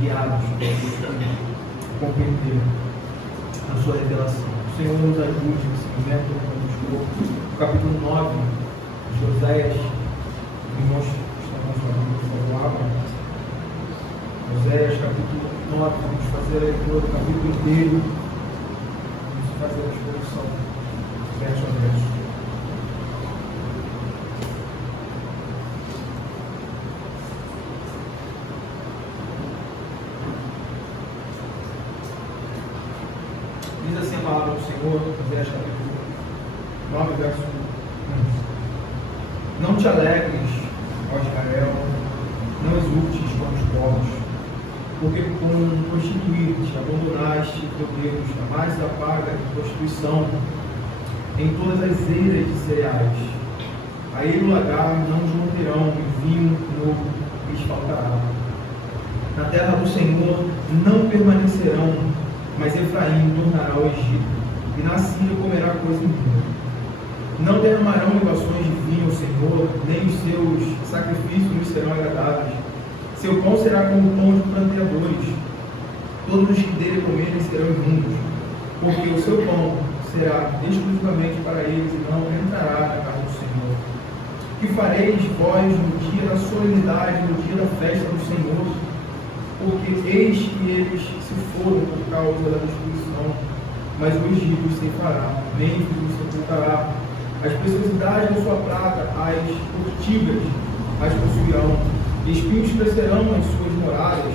guiados compreender a sua revelação. O Senhor nos ajude nesse momento, no capítulo 9 de Oséias. Irmãos, estamos falando, por favor, Oséias, capítulo 9, vamos fazer a leitura do capítulo inteiro, vamos fazer a exposição, verso a verso. Diz assim a palavra do Senhor, Oséias capítulo 9, verso 1. Não te alegres, ó Israel, não exultes com os povos, porque com prostituir-te, abandonaste teu Deus, a mais da paga de prostituição, em todas as eiras de cereais. A ele o lagar não manterão, e vinho novo lhes faltará. Na terra do Senhor não permanecerão, mas Efraim tornará ao Egito, e na Síria comerá coisa impura. Não derramarão libações de vinho ao Senhor, nem os seus sacrifícios lhes serão agradáveis. Seu pão será como pão de pranteadores. Todos os que dele comerem serão imundos, porque o seu pão será exclusivamente para eles e não entrará na casa do Senhor. Que fareis vós no dia da solenidade, no dia da festa do Senhor? Porque eis que eles se foram por causa da destruição, mas o Egito os ceifará, Mênfis os sepultará. As preciosidades da sua prata, as urtigas, as possuirão. Espinhos crescerão nas suas moradas.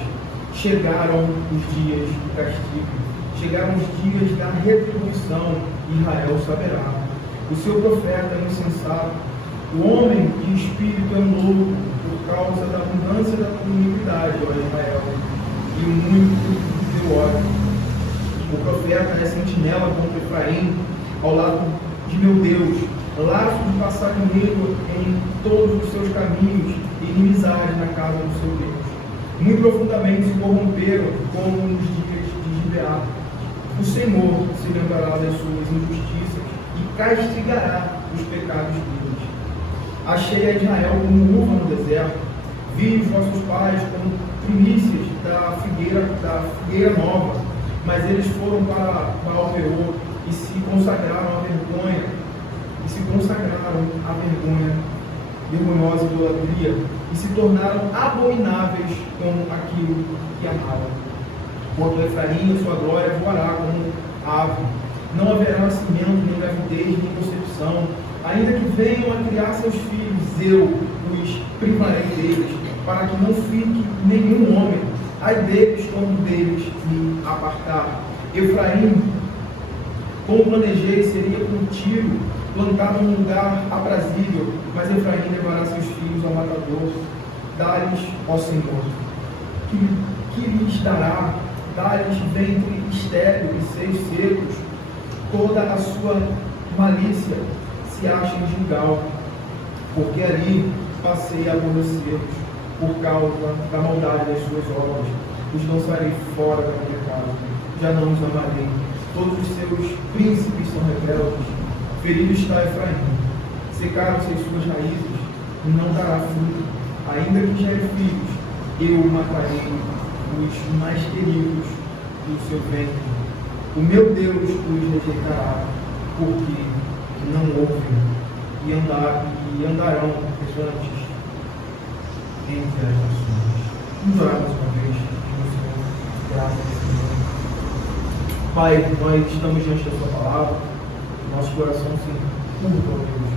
Chegaram os dias do castigo, chegaram os dias da retribuição, e Israel saberá. O seu profeta é um insensato, o homem de espírito é um louco, por causa da abundância da tua iniquidade, ó Israel, e muito do teu ódio. O profeta é sentinela contra Efraim, ao lado de meu Deus, laço de passarinheiro em todos os seus caminhos, e inimizade na casa do seu Deus. Muito profundamente se corromperam, como nos dias de Gibeá. O Senhor se lembrará das suas injustiças e castigará os pecados deles. Achei a Israel como uva no deserto, vi os vossos pais como primícias da figueira nova, mas eles foram para Baal-peor e se consagraram à vergonha, vergonhosa idolatria, e se tornaram abomináveis como aquilo que amavam. Quanto a Efraim, a sua glória voará como ave. Não haverá nascimento, nem gravidez, nem concepção. Ainda que venham a criar seus filhos, eu os privarei deles, para que não fique nenhum homem. Ai deles, quando deles me apartar. Efraim, como planejei, seria com tiro, plantado num lugar aprazível, mas Efraim levará seus filhos ao matador. Dá-lhes, ó Senhor, que lhes dará? Dá-lhes ventre estéril e seios secos. Toda a sua malícia se acha em Gilgal, porque ali passei a aborrecê-los, por causa da maldade das suas obras. Os lançarei fora da minha casa, já não os amarei. Todos os seus príncipes são rebeldes. Ferido está Efraim, secaram-se as suas raízes, e não dará fruto. Ainda que gere filhos, eu matarei os mais queridos do seu ventre. O meu Deus os rejeitará, porque não ouvem, e andarão errantes entre as nações. Vamos orar mais uma vez, Senhor, graças ao Senhor. Pai, nós estamos diante da sua palavra, nosso coração se curva, Deus,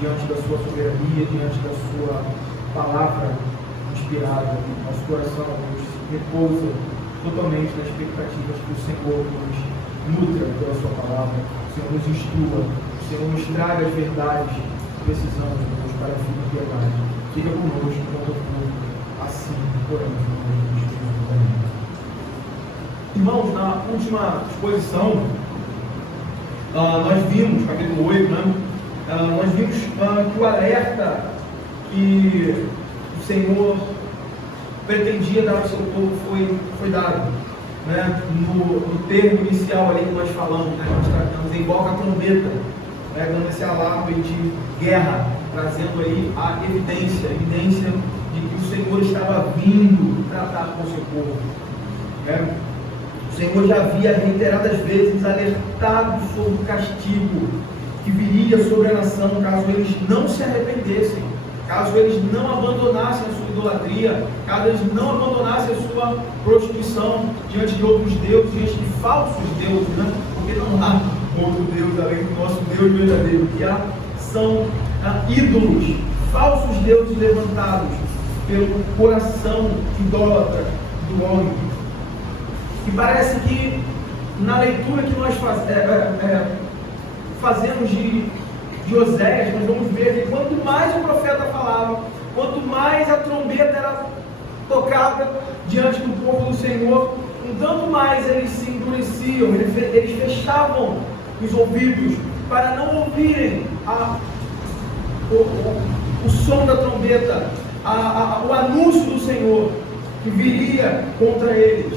diante da sua soberania, diante da sua palavra inspirada. Nosso coração, Deus, repousa totalmente nas expectativas que o Senhor nos nutra pela sua palavra. O Senhor nos instrua, o Senhor nos traga as verdades que precisamos, Deus, para a vida e piedade. Fica conosco, quanto povo, assim oramos no nome de Jesus. Amém. Irmãos, na última exposição, nós vimos, capítulo 8, né? Nós vimos que o alerta que o Senhor pretendia dar ao seu povo foi dado, né? No termo inicial ali que nós falamos, né? Nós tratamos em boca trombeta, né? Dando esse alarme de guerra, trazendo aí a evidência de que o Senhor estava vindo tratar com o seu povo. O Senhor já havia reiteradas vezes alertado sobre o castigo que viria sobre a nação caso eles não se arrependessem, caso eles não abandonassem a sua idolatria, caso eles não abandonassem a sua prostituição diante de outros deuses, diante de falsos deuses, porque não há outro Deus além do nosso Deus verdadeiro. O que há são ídolos, falsos deuses levantados pelo coração idólatra do homem. E parece que na leitura que nós fazemos de Oséias, nós vamos ver que quanto mais o profeta falava, quanto mais a trombeta era tocada diante do povo do Senhor, um tanto mais eles se endureciam, eles fechavam os ouvidos para não ouvirem o som da trombeta, o anúncio do Senhor que viria contra eles,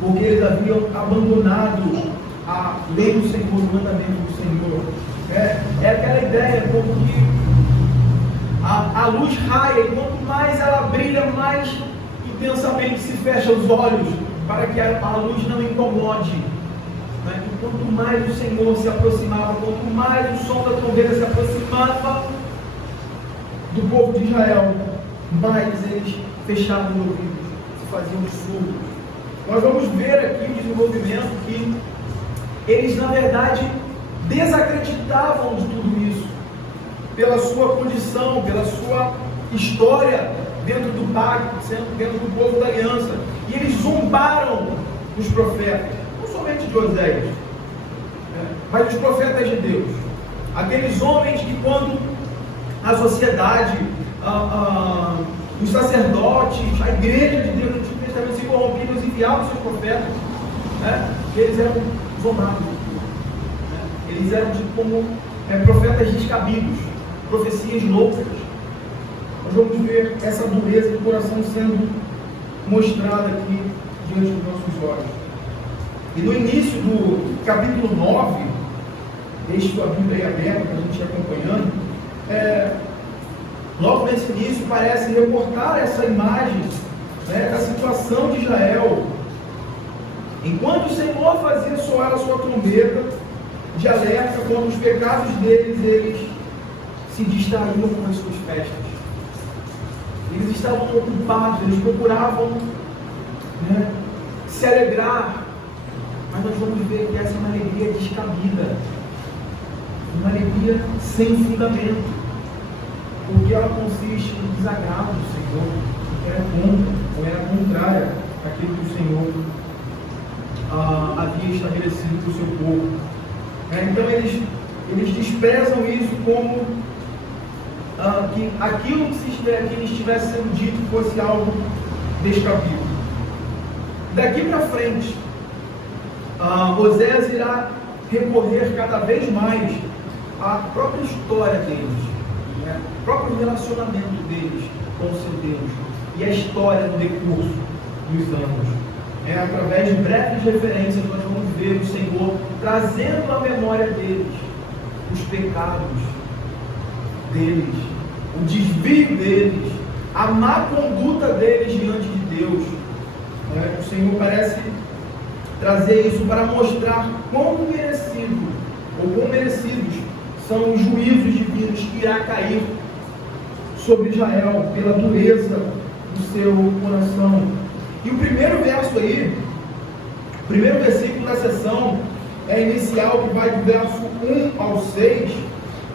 porque eles haviam abandonado a lei do Senhor, o mandamento do Senhor. É aquela ideia como que a luz raia, e quanto mais ela brilha, mais intensamente se fecha os olhos, para que a luz não incomode. E quanto mais o Senhor se aproximava, quanto mais o som da trombeta se aproximava do povo de Israel, mais eles fechavam os ouvidos, se faziam surdos. Nós vamos ver aqui o desenvolvimento que eles, na verdade, desacreditavam de tudo isso, pela sua condição, pela sua história dentro do pacto, dentro do povo da aliança, e eles zombaram dos profetas, não somente de Oséias, mas dos profetas de Deus, aqueles homens que, quando a sociedade, os sacerdotes, a igreja de Deus no Antigo Testamento se corrompiam, eles enviavam seus profetas, eles eram zombados, eles eram como profetas descabidos, profecias loucas. Nós vamos ver essa dureza do coração sendo mostrada aqui diante dos nossos olhos. E no início do capítulo 9, deixe sua Bíblia aí aberta para a gente ir acompanhando, logo nesse início parece reportar essa imagem da situação de Israel. Enquanto o Senhor fazia soar a sua trombeta de alerta contra os pecados deles, eles se distraíam com as suas festas. Eles estavam ocupados, eles procuravam se alegrar, mas nós vamos ver que essa é uma alegria descabida, uma alegria sem fundamento, porque ela consiste no desagrado do Senhor, que era contra, ou era contrária àquilo que o Senhor havia estabelecido para o seu povo. Então eles desprezam isso como que aquilo que lhes estivesse sendo dito fosse algo descabido. Daqui para frente, Oséias irá recorrer cada vez mais à própria história deles, o próprio relacionamento deles com o seu Deus e a história do decurso dos anos. Através de breves referências, nós vamos ver o Senhor trazendo à memória deles os pecados deles, o desvio deles, a má conduta deles diante de Deus. O Senhor parece trazer isso para mostrar quão merecido ou quão merecidos são os juízos divinos que irá cair sobre Israel pela dureza do seu coração. E o primeiro verso aí, o primeiro versículo da sessão inicial, que vai do verso 1 ao 6,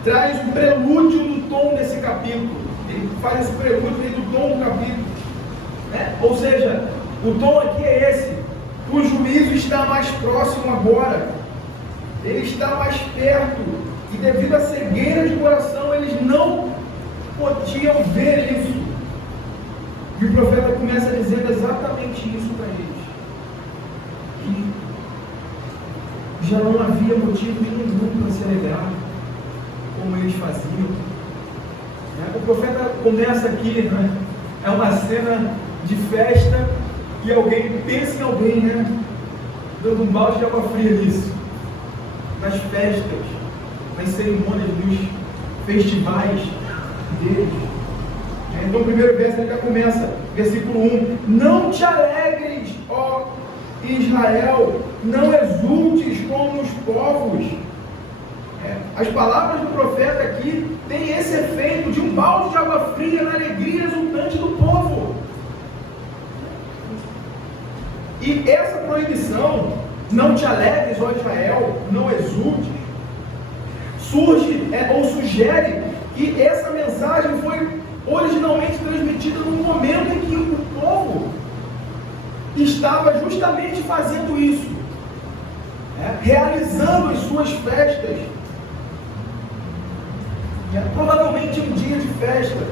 traz o prelúdio do tom desse capítulo. Ele faz esse prelúdio do tom do capítulo. Ou seja, o tom aqui é esse: o juízo está mais próximo agora, ele está mais perto, e devido à cegueira de coração, eles não podiam ver isso. E o profeta começa dizendo exatamente isso para eles, que já não havia motivo nenhum para se alegrar, como eles faziam. O profeta começa aqui, é uma cena de festa, e alguém pensa em alguém, dando um balde de água fria nisso, nas festas, nas cerimônias dos festivais deles. Então o primeiro verso ele já começa, versículo 1: Não te alegres, ó Israel, não exultes como os povos. As palavras do profeta aqui têm esse efeito de um balde de água fria na alegria exultante do povo. E essa proibição, não te alegres, ó Israel, não exultes, surge ou sugere que essa mensagem foi originalmente transmitida num momento em que o povo estava justamente fazendo isso, realizando as suas festas. Provavelmente um dia de festa.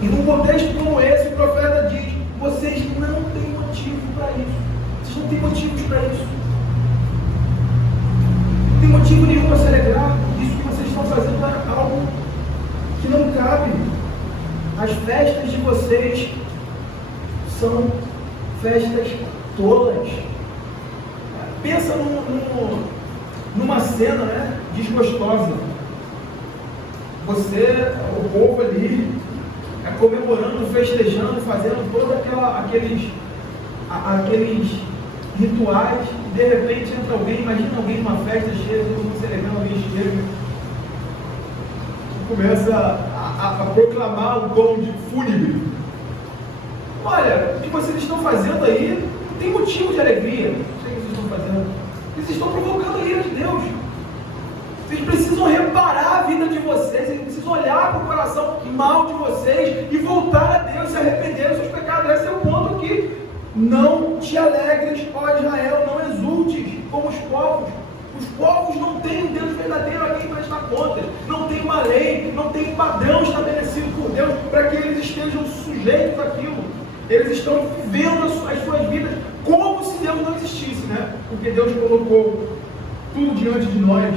E num contexto como esse, o profeta diz: vocês não têm motivo para isso. Vocês não têm motivos para isso. Não tem motivo nenhum para se alegrar. Isso que vocês estão fazendo é algo que não cabe. As festas de vocês são festas tolas. Pensa numa cena, desgostosa. Você, o povo ali, comemorando, festejando, fazendo todos aqueles rituais, e de repente entra alguém, imagina alguém numa festa cheia, todo mundo celebrando, alguém chega e começa a proclamar um tom de fúnebre. Olha, o que vocês estão fazendo aí não tem motivo de alegria. Não sei o que vocês estão fazendo. Vocês estão provocando a ira de Deus. Vocês precisam reparar a vida de vocês, vocês precisam olhar para o coração mal de vocês e voltar a Deus, se arrepender dos seus pecados. Esse é o ponto aqui. Não te alegres, ó Israel, não exultes como os povos. Os povos não têm um Deus verdadeiro a quem prestar contas, não tem uma lei, não tem um padrão estabelecido por Deus para que eles estejam sujeitos àquilo. Eles estão vivendo as suas vidas como se Deus não existisse, Porque Deus colocou tudo diante de nós.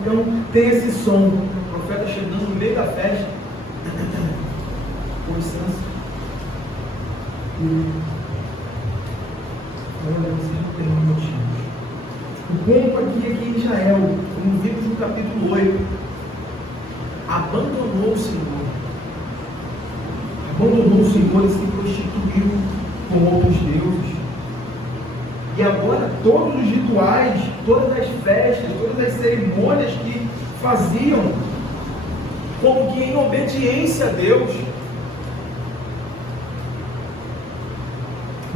Então tem esse som, o profeta chegando no meio da festa. Com licença. Olha, vocês não têm motivos. O ponto aqui é que Israel, como vimos no capítulo 8, abandonou o Senhor. Abandonou o Senhor e se prostituiu com outros deuses. E agora todos os rituais, todas as festas, todas as cerimônias que faziam como que em obediência a Deus,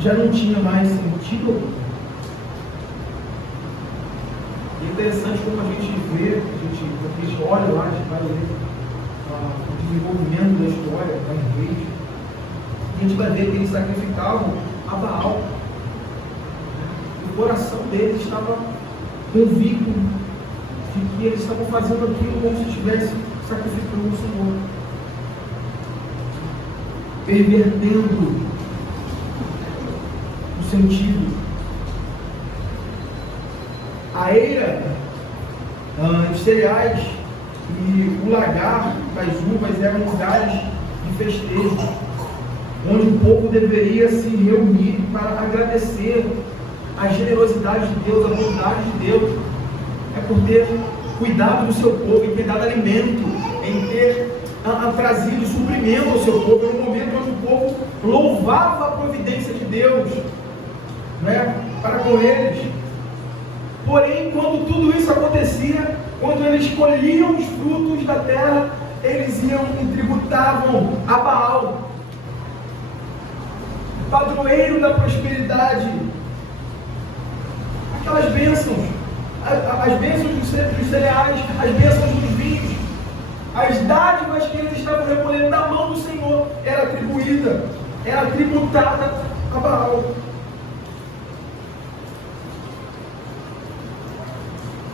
já não tinha mais sentido. E é interessante como a gente vê, a gente olha lá, a gente vai ler o desenvolvimento da história da igreja, e a gente vai ver que eles sacrificavam a Baal. O coração deles estava convicto de que eles estavam fazendo aquilo como se estivesse sacrificando o Senhor, pervertendo o sentido. A eira, os cereais e o lagar das uvas eram lugares de festejo, onde o povo deveria se reunir para agradecer a generosidade de Deus, a bondade de Deus, por ter cuidado do seu povo, em ter dado alimento, em ter trazido suprimento ao seu povo. Era um momento onde o povo louvava a providência de Deus, para com eles. Porém, quando tudo isso acontecia, quando eles colhiam os frutos da terra, eles iam e tributavam a Baal, padroeiro da prosperidade, aquelas bênçãos, as bênçãos dos cereais, as bênçãos dos vinhos, as dádivas que eles estavam recolhendo da mão do Senhor, era atribuída, era tributada a Baal.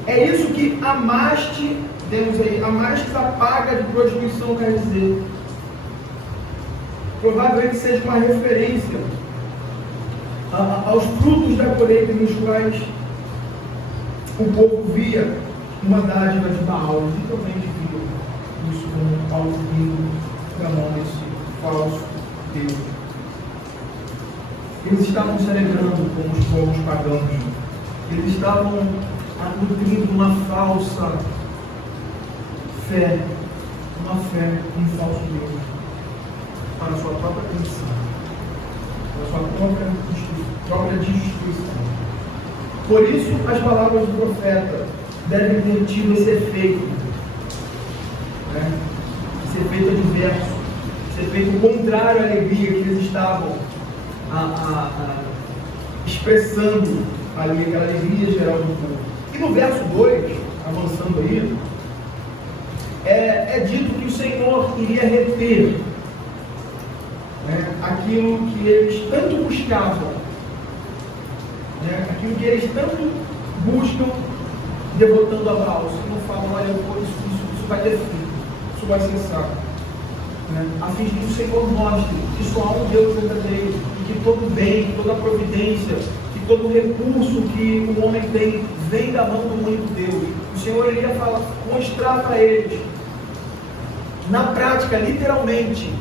É isso que amaste, temos aí, amaste a paga de prostituição quer dizer. Provavelmente seja uma referência aos frutos da colheita nos quais o povo via uma dádiva de Baal, e também via isso como algo vindo da mão desse falso Deus. Eles estavam celebrando como os povos pagãos, eles estavam nutrindo uma falsa fé, uma fé em falso Deus, para a sua própria perdição, para a sua própria destruição. Por isso, as palavras do profeta devem ter tido esse efeito, né? Esse efeito adverso, esse efeito contrário à alegria que eles estavam expressando ali, aquela alegria geral do povo. E no verso 2, avançando aí, é dito que o Senhor iria reter, né, aquilo que eles tanto buscavam, né, aquilo que eles tanto buscam, derrotando a Baal. O Senhor fala: olha, isso vai ter fim, isso vai cessar, né, a fim de que o Senhor mostre que só há um Deus verdadeiro, e que todo bem, toda providência, que todo recurso que o homem tem vem da mão do único Deus. O Senhor iria mostrar para eles, na prática, literalmente,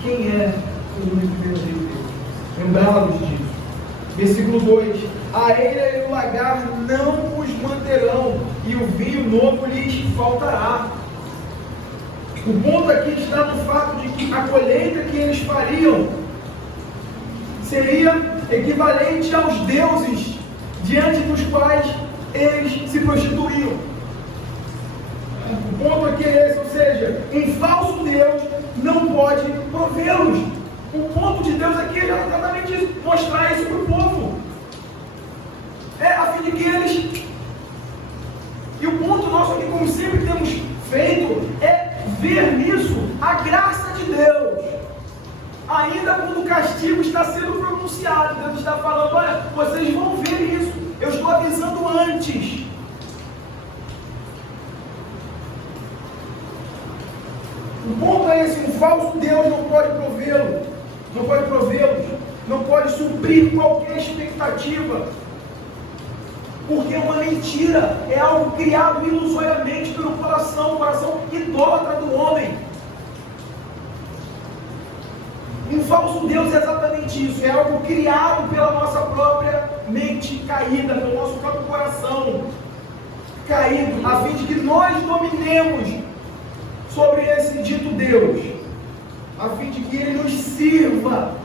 quem é o único verdadeiro Deus. Lembrá-los disso. Versículo 2: a eira e o lagar não os manterão, e o vinho novo lhes faltará. O ponto aqui está no fato de que a colheita que eles fariam seria equivalente aos deuses diante dos quais eles se prostituíam. O ponto aqui é esse, ou seja, um falso Deus não pode provê-los. O ponto de Deus aqui é exatamente mostrar isso para o povo. A fim de que eles... E o ponto nosso aqui, como sempre temos feito, é ver nisso a graça de Deus. Ainda quando o castigo está sendo pronunciado, Deus está falando: olha, vocês vão ver isso. Eu estou avisando antes. O ponto é esse: um falso Deus não pode provê-los, não pode suprir qualquer expectativa, porque uma mentira é algo criado ilusoriamente pelo coração idólatra do homem. Um falso Deus é exatamente isso, é algo criado pela nossa própria mente caída, pelo nosso próprio coração caído, a fim de que nós dominemos sobre esse dito Deus, a fim de que ele nos sirva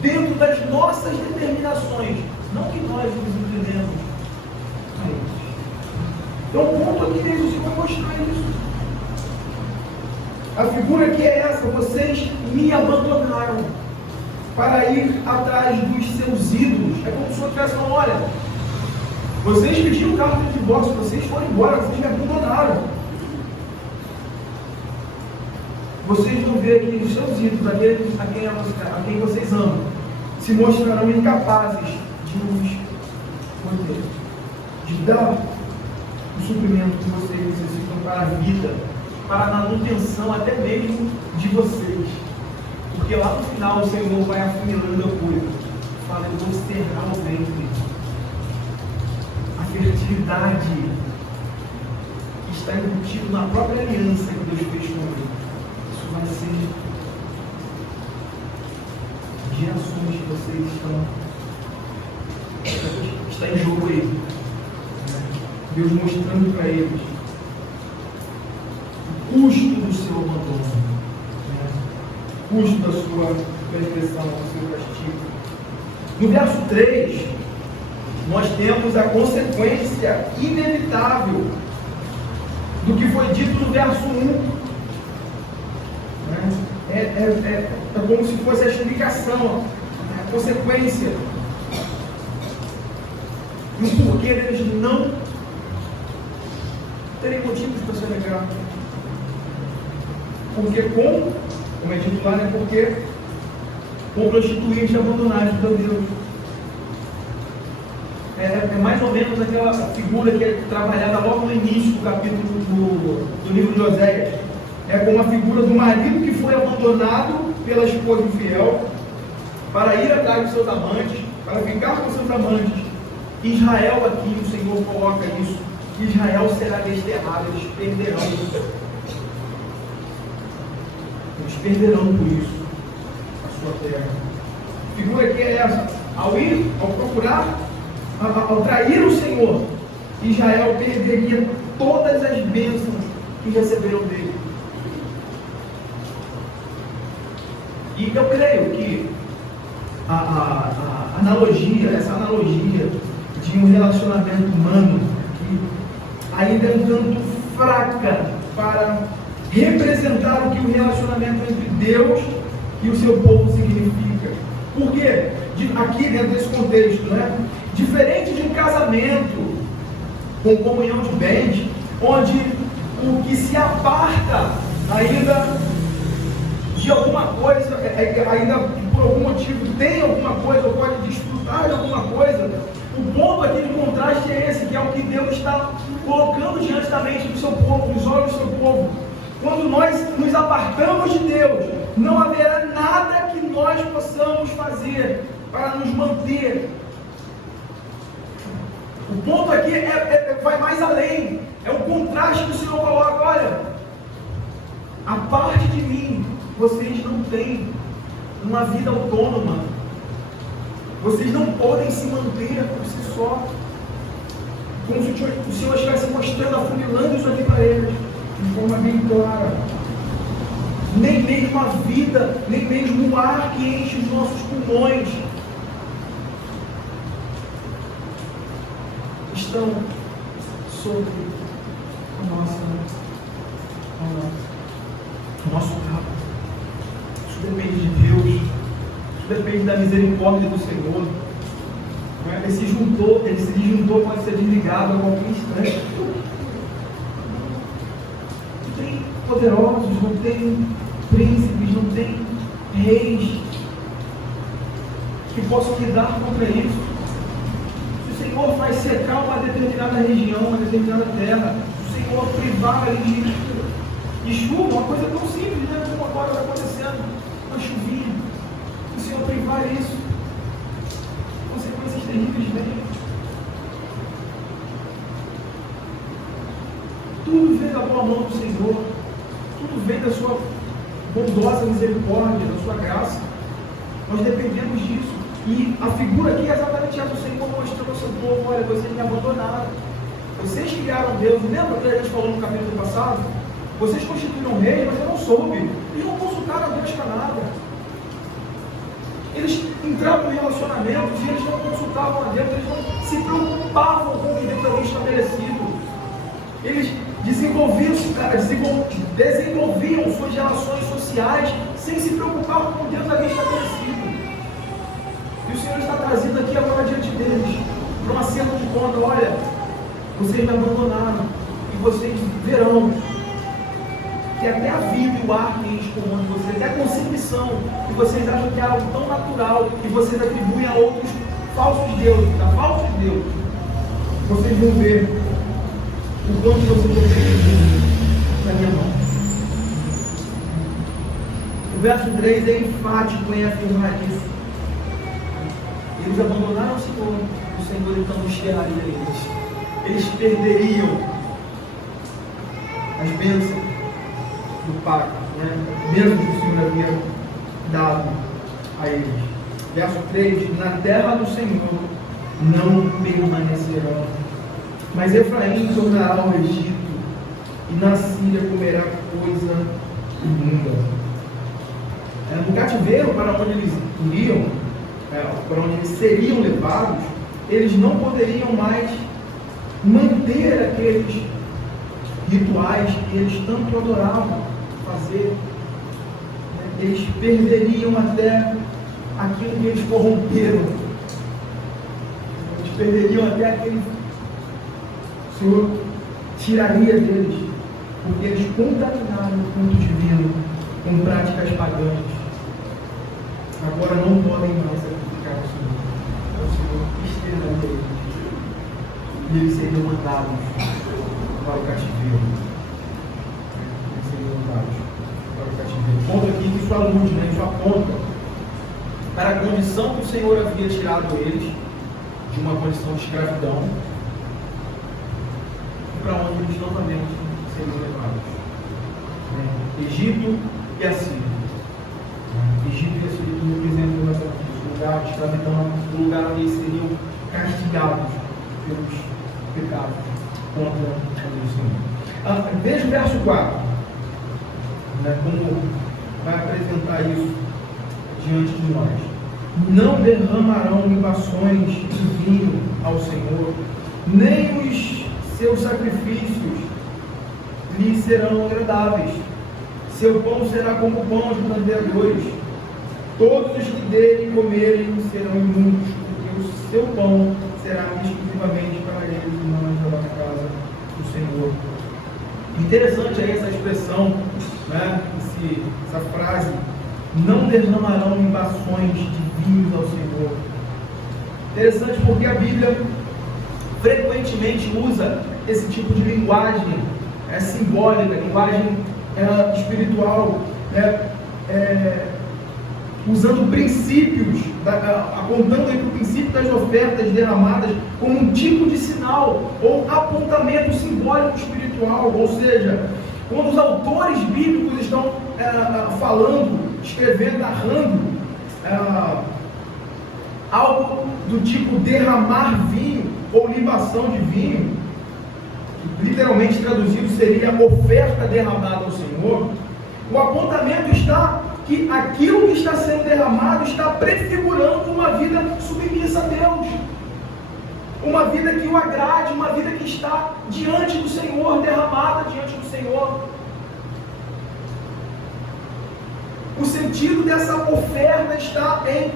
dentro das nossas determinações, não que nós nos entendemos a eles. Então o ponto aqui dele, o Senhor vai mostrar isso. A figura que é essa: vocês me abandonaram para ir atrás dos seus ídolos. É como se o Senhor estivesse falando: olha, vocês pediram carta de divórcio, vocês foram embora, vocês me abandonaram. Vocês vão ver que os seus ídolos, a quem vocês amam, se mostrarão incapazes de nos manter, de dar o suprimento que vocês necessitam para a vida, para a manutenção até mesmo de vocês. Porque lá no final o Senhor vai afunilando a coisa. Fala: eu vou cerrar o ventre. A fertilidade que está embutido na própria aliança que Deus fez com ele. Isso vai ser gerações que vocês está em jogo aí. Deus mostrando para eles custo do seu abandono, custo da sua transgressão, do seu castigo. No verso 3, nós temos a consequência inevitável do que foi dito no verso 1. É como se fosse a explicação, a consequência. E o porquê deles não terem motivos para se alegrar. Porque como é dito lá, porque com prostituir te abandonaste teu Deus. É mais ou menos aquela figura que é trabalhada logo no início do capítulo do livro de Oséias. É como a figura do marido que foi abandonado pela esposa infiel para ir atrás dos seus amantes, para ficar com seus amantes. Israel aqui, o Senhor coloca isso: Israel será desterrado, eles perderão isso. Eles perderão por isso a sua terra. A figura que é essa: ao procurar, ao trair o Senhor, Israel perderia todas as bênçãos que receberam dele. E eu creio que essa analogia de um relacionamento humano que ainda é um tanto fraca para representar o que o relacionamento entre Deus e o seu povo significa. Por quê? Aqui dentro desse contexto, né? Diferente de um casamento com comunhão de bens, onde o que se aparta ainda de alguma coisa, ainda por algum motivo tem alguma coisa, ou pode desfrutar de alguma coisa, o ponto aqui de contraste é esse, que é o que Deus está colocando diante da mente do seu povo, dos olhos do seu povo. Quando nós nos apartamos de Deus, não haverá nada que nós possamos fazer para nos manter. O ponto aqui vai mais além, é o contraste que o Senhor coloca. Olha, a parte de mim, vocês não têm uma vida autônoma, vocês não podem se manter por si só, como se o Senhor estivesse mostrando, afunilando isso aqui para eles, de forma bem clara. Nem mesmo a vida, nem mesmo o ar que enche os nossos pulmões estão sobre o nosso cabo. Isso depende de Deus, isso depende da misericórdia do Senhor. Ele se juntou, pode ser desligado a qualquer instante. Não tem poderosos, não tem príncipes, não tem reis que possam lidar contra isso. Se o Senhor faz secar uma determinada região, uma determinada terra, se o Senhor privar ali de chuva, uma coisa tão simples, né? Como agora está acontecendo, uma chuvinha, se o Senhor privar isso, consequências terríveis vêm. Tudo vem da boa mão do Senhor, tudo vem da sua bondosa misericórdia, da sua graça. Nós dependemos disso. E a figura aqui é exatamente essa: o Senhor mostrando ao seu povo: olha, vocês me abandonaram, vocês criaram Deus. Lembra que a gente falou no capítulo passado? Vocês constituíram rei, mas eu não soube. Eles não consultaram a Deus para nada. Eles entraram em relacionamentos e eles não consultavam a Deus, eles não se preocupavam com o que Deus havia estabelecido. Eles desenvolviam suas relações sociais sem se preocupar com o que Deus havia estabelecido. E o Senhor está trazendo aqui agora diante deles, para um acerto de conta: olha, vocês me abandonaram, e vocês verão que até a vida e o ar que enche o pulmão de vocês, até a concepção que vocês acham que é algo tão natural, que vocês atribuem a outros falsos deuses, a falsos deuses, vocês vão ver o quanto vocês vão ter na minha mão. O verso 3 é enfático em afirmar isso. Eles abandonaram o Senhor então desterraria eles. Eles perderiam as bênçãos do pacto, bênçãos que o Senhor havia dado a eles. Verso 3: na terra do Senhor não permanecerão, mas Efraim tornará ao Egito, e na Síria comerá coisa imunda. No cativeiro para onde eles iriam, para onde eles seriam levados, eles não poderiam mais manter aqueles rituais que eles tanto adoravam fazer. Eles perderiam até aquilo que eles corromperam. Eles perderiam até aquele. O Senhor tiraria deles, porque eles contaminaram o culto divino com práticas pagãs. Agora não podem mais sacrificar o Senhor. O Senhor exterminaria eles, e eles seriam mandados para o cativeiro. Eles seriam mandados para o cativeiro. O ponto aqui que isso alude, isso aponta para a condição que o Senhor havia tirado eles, de uma condição de escravidão, para onde eles novamente seriam levados. Egito e Assíria. Egito e Assíria representam exatamente o lugar de escravidão, o lugar onde eles seriam castigados pelos pecados contra o Senhor. Veja o verso 4, né, como vai apresentar isso diante de nós. Não derramarão libações de vinho ao Senhor, nem os seus sacrifícios lhe serão agradáveis. Seu pão será como o pão dos pranteadores. Todos os que dele comerem serão imundos, porque o seu pão será exclusivamente para eles e não entrará na casa do Senhor. Interessante aí essa expressão, né? Essa frase, não derramarão libações de vinhos ao Senhor. Interessante porque a Bíblia frequentemente usa esse tipo de linguagem simbólica, linguagem espiritual, usando princípios, apontando aí para o princípio das ofertas derramadas como um tipo de sinal ou apontamento simbólico espiritual. Ou seja, quando os autores bíblicos estão falando, escrevendo, narrando algo do tipo derramar vinho ou libação de vinho, que literalmente traduzido seria oferta derramada ao Senhor, o apontamento está que aquilo que está sendo derramado está prefigurando uma vida submissa a Deus, uma vida que o agrade, uma vida que está diante do Senhor, derramada diante do Senhor. O sentido dessa oferta está em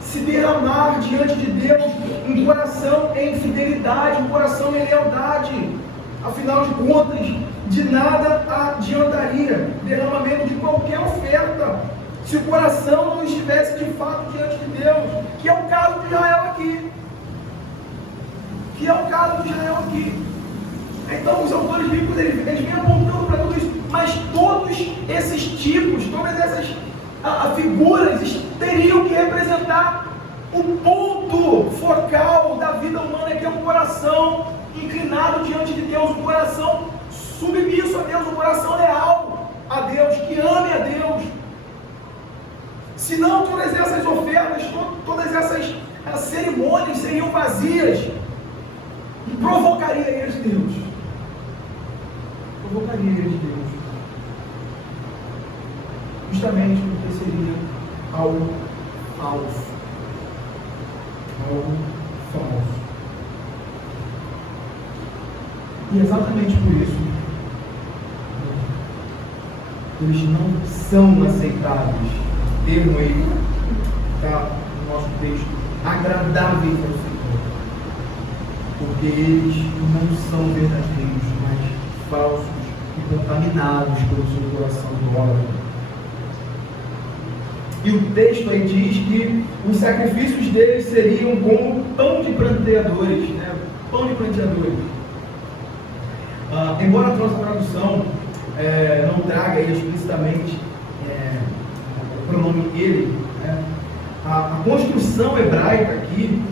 se derramar diante de Deus, um coração em fidelidade, um coração em lealdade. Afinal de contas, de nada adiantaria derramamento de qualquer oferta se o coração não estivesse de fato diante de Deus, que é o caso de Israel aqui. Então os autores bíblicos eles vêm apontando para tudo isso, mas todos esses tipos, todas essas figuras teriam que representar o ponto focal da vida humana, que é um coração inclinado diante de Deus, um coração submisso a Deus, um coração leal a Deus, que ame a Deus. Senão todas essas ofertas, todas essas cerimônias seriam vazias e provocaria a ira de Deus. Justamente porque seria algo falso. E exatamente por isso eles não são aceitáveis. Termo aí está no nosso texto, agradáveis ao Senhor, porque eles não são verdadeiros, mas falsos e contaminados pelo seu coração idólatra. E o texto aí diz que os sacrifícios deles seriam como pão de pranteadores, né? Pão de pranteadores. Embora a nossa tradução não traga explicitamente o pronome ele, né? A construção hebraica aqui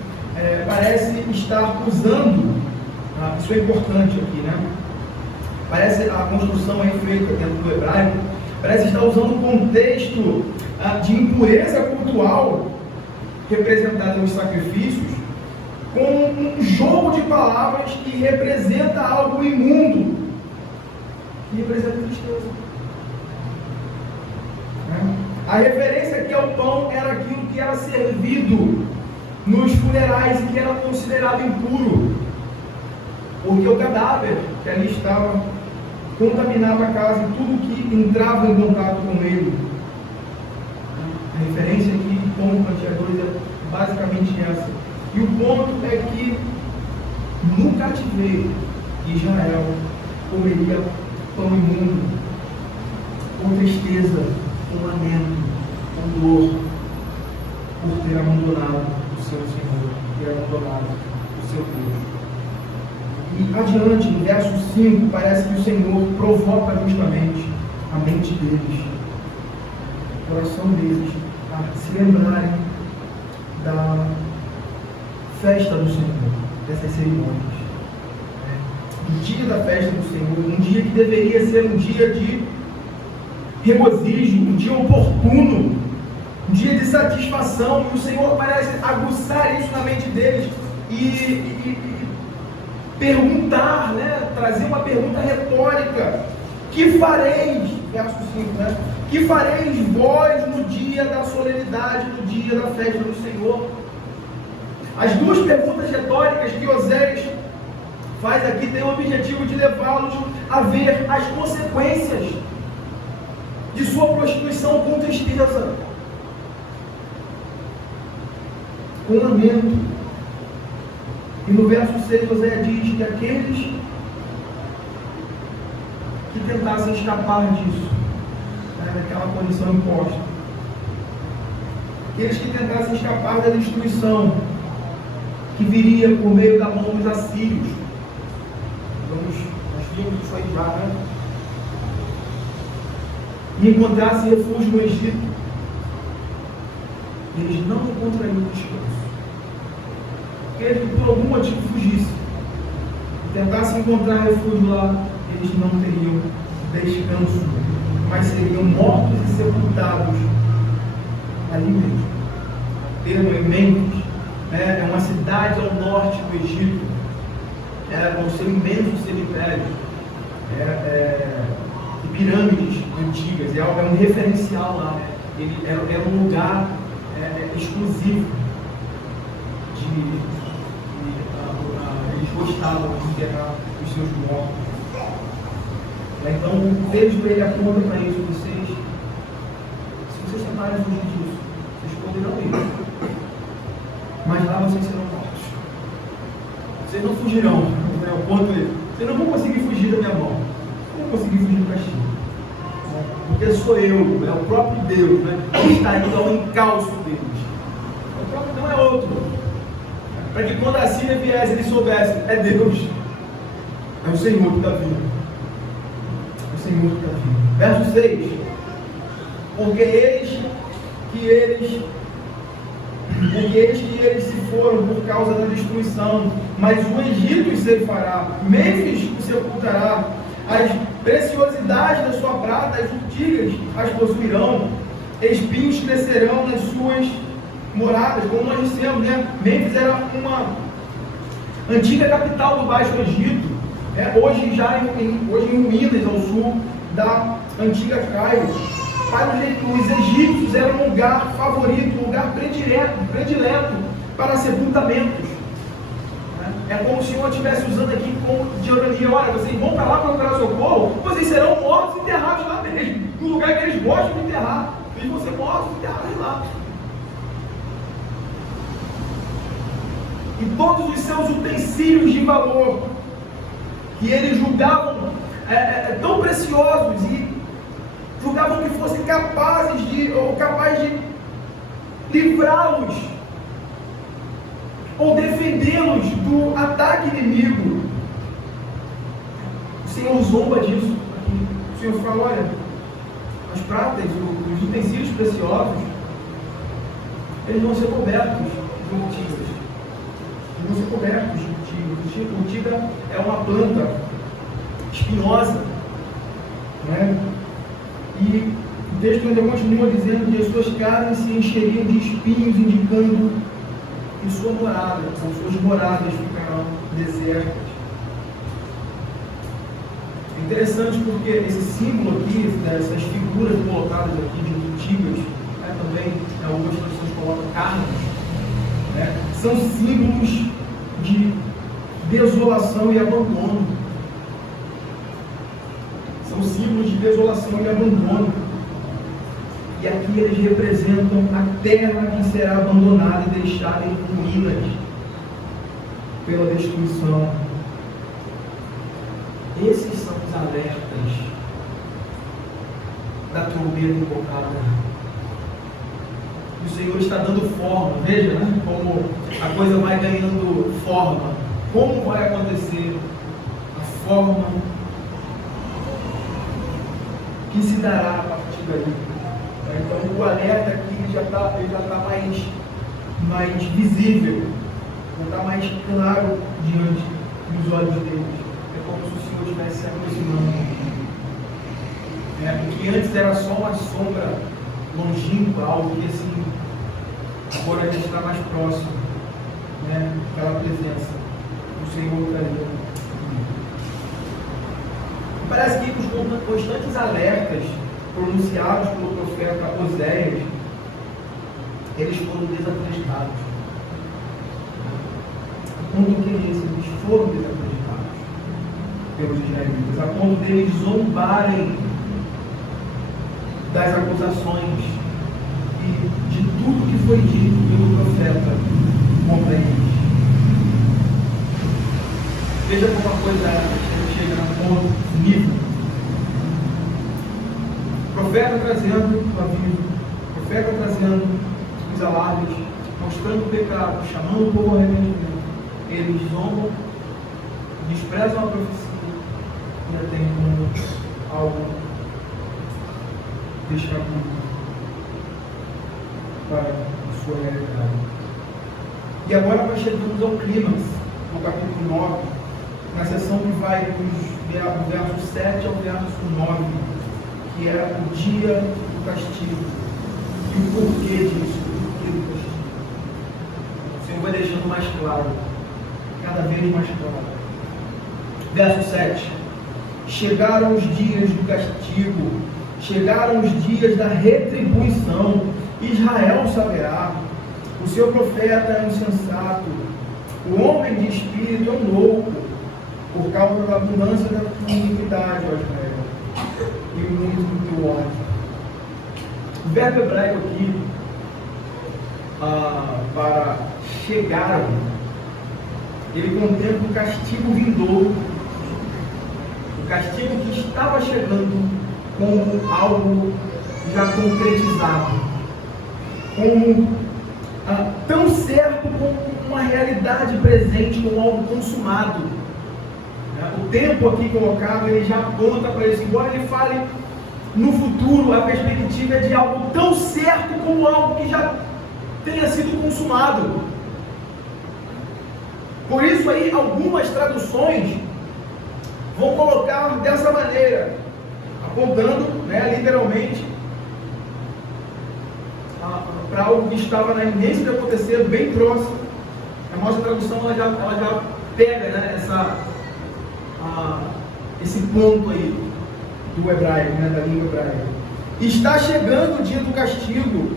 parece estar usando, isso é importante aqui, né? Parece a construção aí feita dentro do hebraico, parece estar usando o contexto de impureza cultural representada nos sacrifícios com um jogo de palavras que representa algo imundo, que representa tristeza. A referência aqui ao pão era aquilo que era servido nos funerais e que era considerado impuro, porque o cadáver que ali estava contaminava a casa e tudo que entrava em contato com ele. A referência aqui de pão pranteadores é basicamente essa. E o ponto é que no cativeiro Israel comeria pão imundo, com tristeza, com lamento, com dor, por ter abandonado o seu Senhor, ter abandonado o seu Deus. E adiante, no verso 5, parece que o Senhor provoca justamente a mente deles, o coração deles, a se lembrarem da festa do Senhor, dessas cerimônias, do dia da festa do Senhor, um dia que deveria ser um dia de regozijo, um dia oportuno, um dia de satisfação, e o Senhor parece aguçar isso na mente deles e perguntar, né? Trazer uma pergunta retórica: que fareis, verso 5, né? Que fareis vós no dia da solenidade, no dia da festa do Senhor? As duas perguntas retóricas que Oséias faz aqui têm o objetivo de levá-los a ver as consequências de sua prostituição com tristeza, com lamento. E no verso 6, Oséias diz que aqueles que tentassem escapar disso, daquela condição imposta, aqueles que tentassem escapar da destruição que viria por meio da mão dos assírios, nós vimos isso aí já, né? E encontrassem refúgio no Egito, eles não encontrariam descanso. Aqueles que por algum motivo fugissem e tentassem encontrar refúgio lá, eles não teriam descanso, mas seriam mortos e sepultados ali mesmo. O termo é Mênfis, é uma cidade ao norte do Egito, com seu imenso cemitério, e pirâmides antigas, é um referencial lá. Ele era um lugar exclusivo eles gostavam de enterrar os seus mortos. Então o texto ele aponta para isso. Se vocês tentarem fugir disso, vocês poderão ir, mas lá vocês serão mortos. Vocês não fugirão, né? O ponto é: vocês não vão conseguir fugir da minha mão, não vão conseguir fugir do castigo, porque sou eu, o próprio Deus, que está indo ao encalço deles. O próprio não é outro, para que quando a Síria viesse, eles soubessem: é Deus, é o Senhor que está vindo. Senhor que está vindo. Verso 6: porque eles se foram por causa da destruição, mas o Egito os ceifará, Mênfis os sepultará, as preciosidades da sua prata, as urtigas as possuirão, espinhos crescerão nas suas moradas. Como nós dissemos, né? Mênfis era uma antiga capital do Baixo Egito, hoje em ruínas ao sul da antiga Cairo. Para os egípcios era um lugar favorito, um lugar predileto para sepultamentos. É como se o Senhor estivesse usando aqui de ironia: olha, vocês vão para lá procurar socorro, vocês serão mortos e enterrados lá mesmo, no lugar que eles gostam de enterrar. Eles vão ser mortos e enterrados lá. E todos os seus utensílios de valor, que eles julgavam tão preciosos, e julgavam que fossem capazes de livrá-los ou defendê-los do ataque inimigo. O Senhor zomba disso aqui. O Senhor fala: olha, as pratas, os utensílios preciosos, eles vão ser cobertos de urtigas. Eles vão ser cobertos de urtigas. Urtiga é uma planta espinhosa, né? E o texto ainda continua dizendo que as suas carnes se encheriam de espinhos, indicando que sua morada, as suas moradas ficarão desertas. É interessante porque esse símbolo aqui, dessas figuras colocadas aqui de urtigas, também algumas pessoas colocam carnes, são símbolos de desolação e abandono. São símbolos de desolação e abandono. E aqui eles representam a terra que será abandonada e deixada em ruínas pela destruição. Esses são os alertas da trombeta invocada. O Senhor está dando forma. Veja, como a coisa vai ganhando forma. Como vai acontecer a forma que se dará a partir daí. Então o alerta aqui já está mais visível, já está mais claro diante dos olhos deles. É como se o Senhor estivesse se aproximando. O que antes era só uma sombra longínqua, algo que assim, agora a gente está mais próximo, daquela presença do Senhor está ali. Parece que os constantes alertas pronunciados pelo profeta Oséias, eles foram desacreditados. A ponto que eles foram desacreditados pelos israelitas, a ponto de eles zombarem das acusações e de tudo que foi dito pelo profeta contra eles. Veja como a coisa chega a um nível. O profeta trazendo o aviso, o profeta trazendo os alarmes, mostrando o pecado, chamando o povo ao arrependimento. Eles zombam, desprezam a profecia e a têm como algo descabido para a sua realidade. E agora nós chegamos ao clímax do capítulo 9, na seção que vai do verso 7 ao verso 9, que é o dia do castigo e o porquê disso, o porquê do castigo. O Senhor vai deixando mais claro, cada vez mais claro. Verso 7: chegaram os dias do castigo, chegaram os dias da retribuição. Israel saberá, o seu profeta é um insensato, o homem de espírito é um louco, por causa da abundância da tua iniquidade, ó Israel, e o muito do teu ódio. O verbo hebraico aqui, para chegaram, ele contempla o castigo vindouro, o castigo que estava chegando como algo já concretizado, como tão certo como uma realidade presente, como algo consumado. O tempo aqui colocado, ele já aponta para isso. Embora ele fale no futuro, a perspectiva é de algo tão certo como algo que já tenha sido consumado. Por isso aí, algumas traduções vão colocar dessa maneira, apontando, literalmente, para algo que estava na iminência de acontecer, bem próximo. A nossa tradução ela já pega esse ponto aí do hebraico, da língua hebraica. Está chegando o dia do castigo,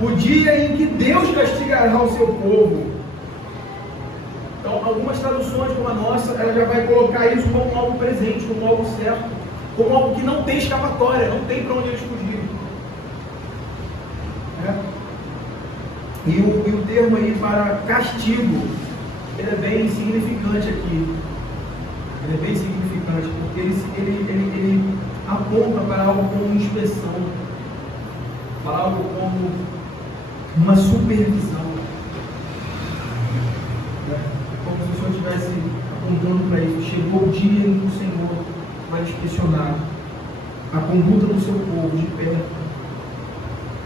o dia em que Deus castigará o seu povo. Então, algumas traduções como a nossa, ela já vai colocar isso como algo presente, como algo certo, como algo que não tem escapatória, não tem para onde eles fugirem. E o termo aí para castigo, ele é bem significante aqui. Ele é bem significante, porque ele aponta para algo como inspeção, para algo como uma supervisão. Como se o Senhor estivesse apontando para isso. Chegou o dia em que o Senhor vai inspecionar a conduta do seu povo de perto.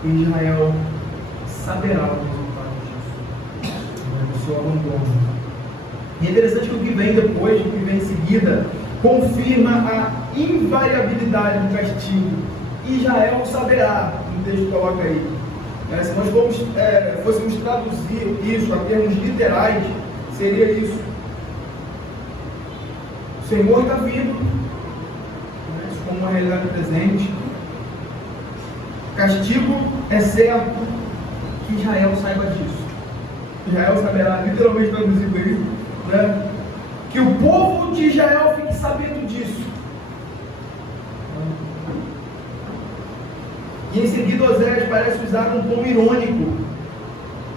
E Israel saberá o resultado disso, do seu abandono. E é interessante que o que vem depois, o que vem em seguida, confirma a invariabilidade do castigo. Israel saberá, o texto coloca aí. Se nós fôssemos traduzir isso a termos literais, seria isso. O Senhor está vindo, isso como uma realidade presente. Castigo é certo, que Israel saiba disso. Israel saberá, literalmente traduzido aí, que o povo de Israel fique sabendo disso. E em seguida Oséias parece usar um tom irônico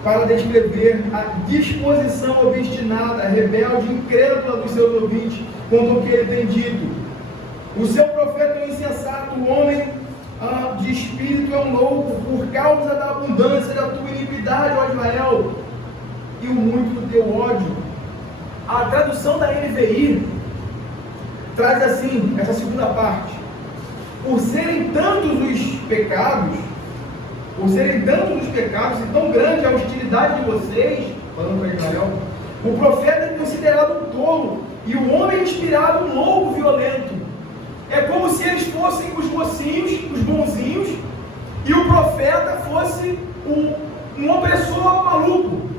para descrever a disposição obstinada, rebelde, incrédula dos seus ouvintes quanto ao que ele tem dito. O seu profeta é um insensato, o homem de espírito é um louco, por causa da abundância da tua iniquidade, ó Israel, e o muito do teu ódio. A tradução da NVI traz assim, essa segunda parte: por serem tantos os pecados, e tão grande a hostilidade de vocês, falando para Israel, o profeta é considerado um tolo, e o homem inspirado um louco violento. É como se eles fossem os mocinhos, os bonzinhos, e o profeta fosse um opressor maluco.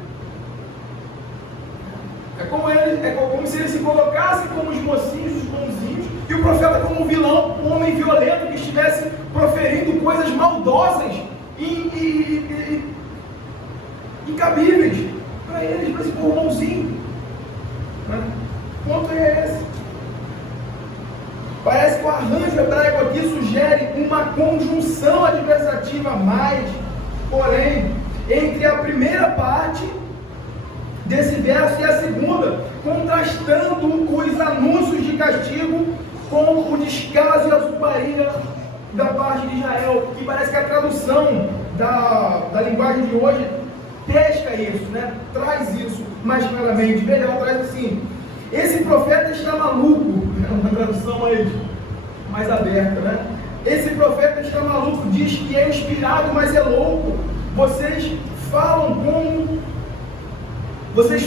como se eles se colocassem como os mocinhos, os bonzinhos, e o profeta como um vilão, um homem violento que estivesse proferindo coisas maldosas e incabíveis para eles, para esse povo bonzinho. O ponto é esse. Parece que o arranjo hebraico aqui sugere uma conjunção adversativa a mais, porém, entre a primeira parte desse verso e a segunda, contrastando os anúncios de castigo com o descaso e a zombaria da parte de Israel, que parece que a tradução da linguagem de hoje pesca isso, traz isso mais claramente. Veja, ela traz assim: esse profeta está maluco, é uma tradução mais aberta, Esse profeta está maluco, diz que é inspirado, mas é louco. Vocês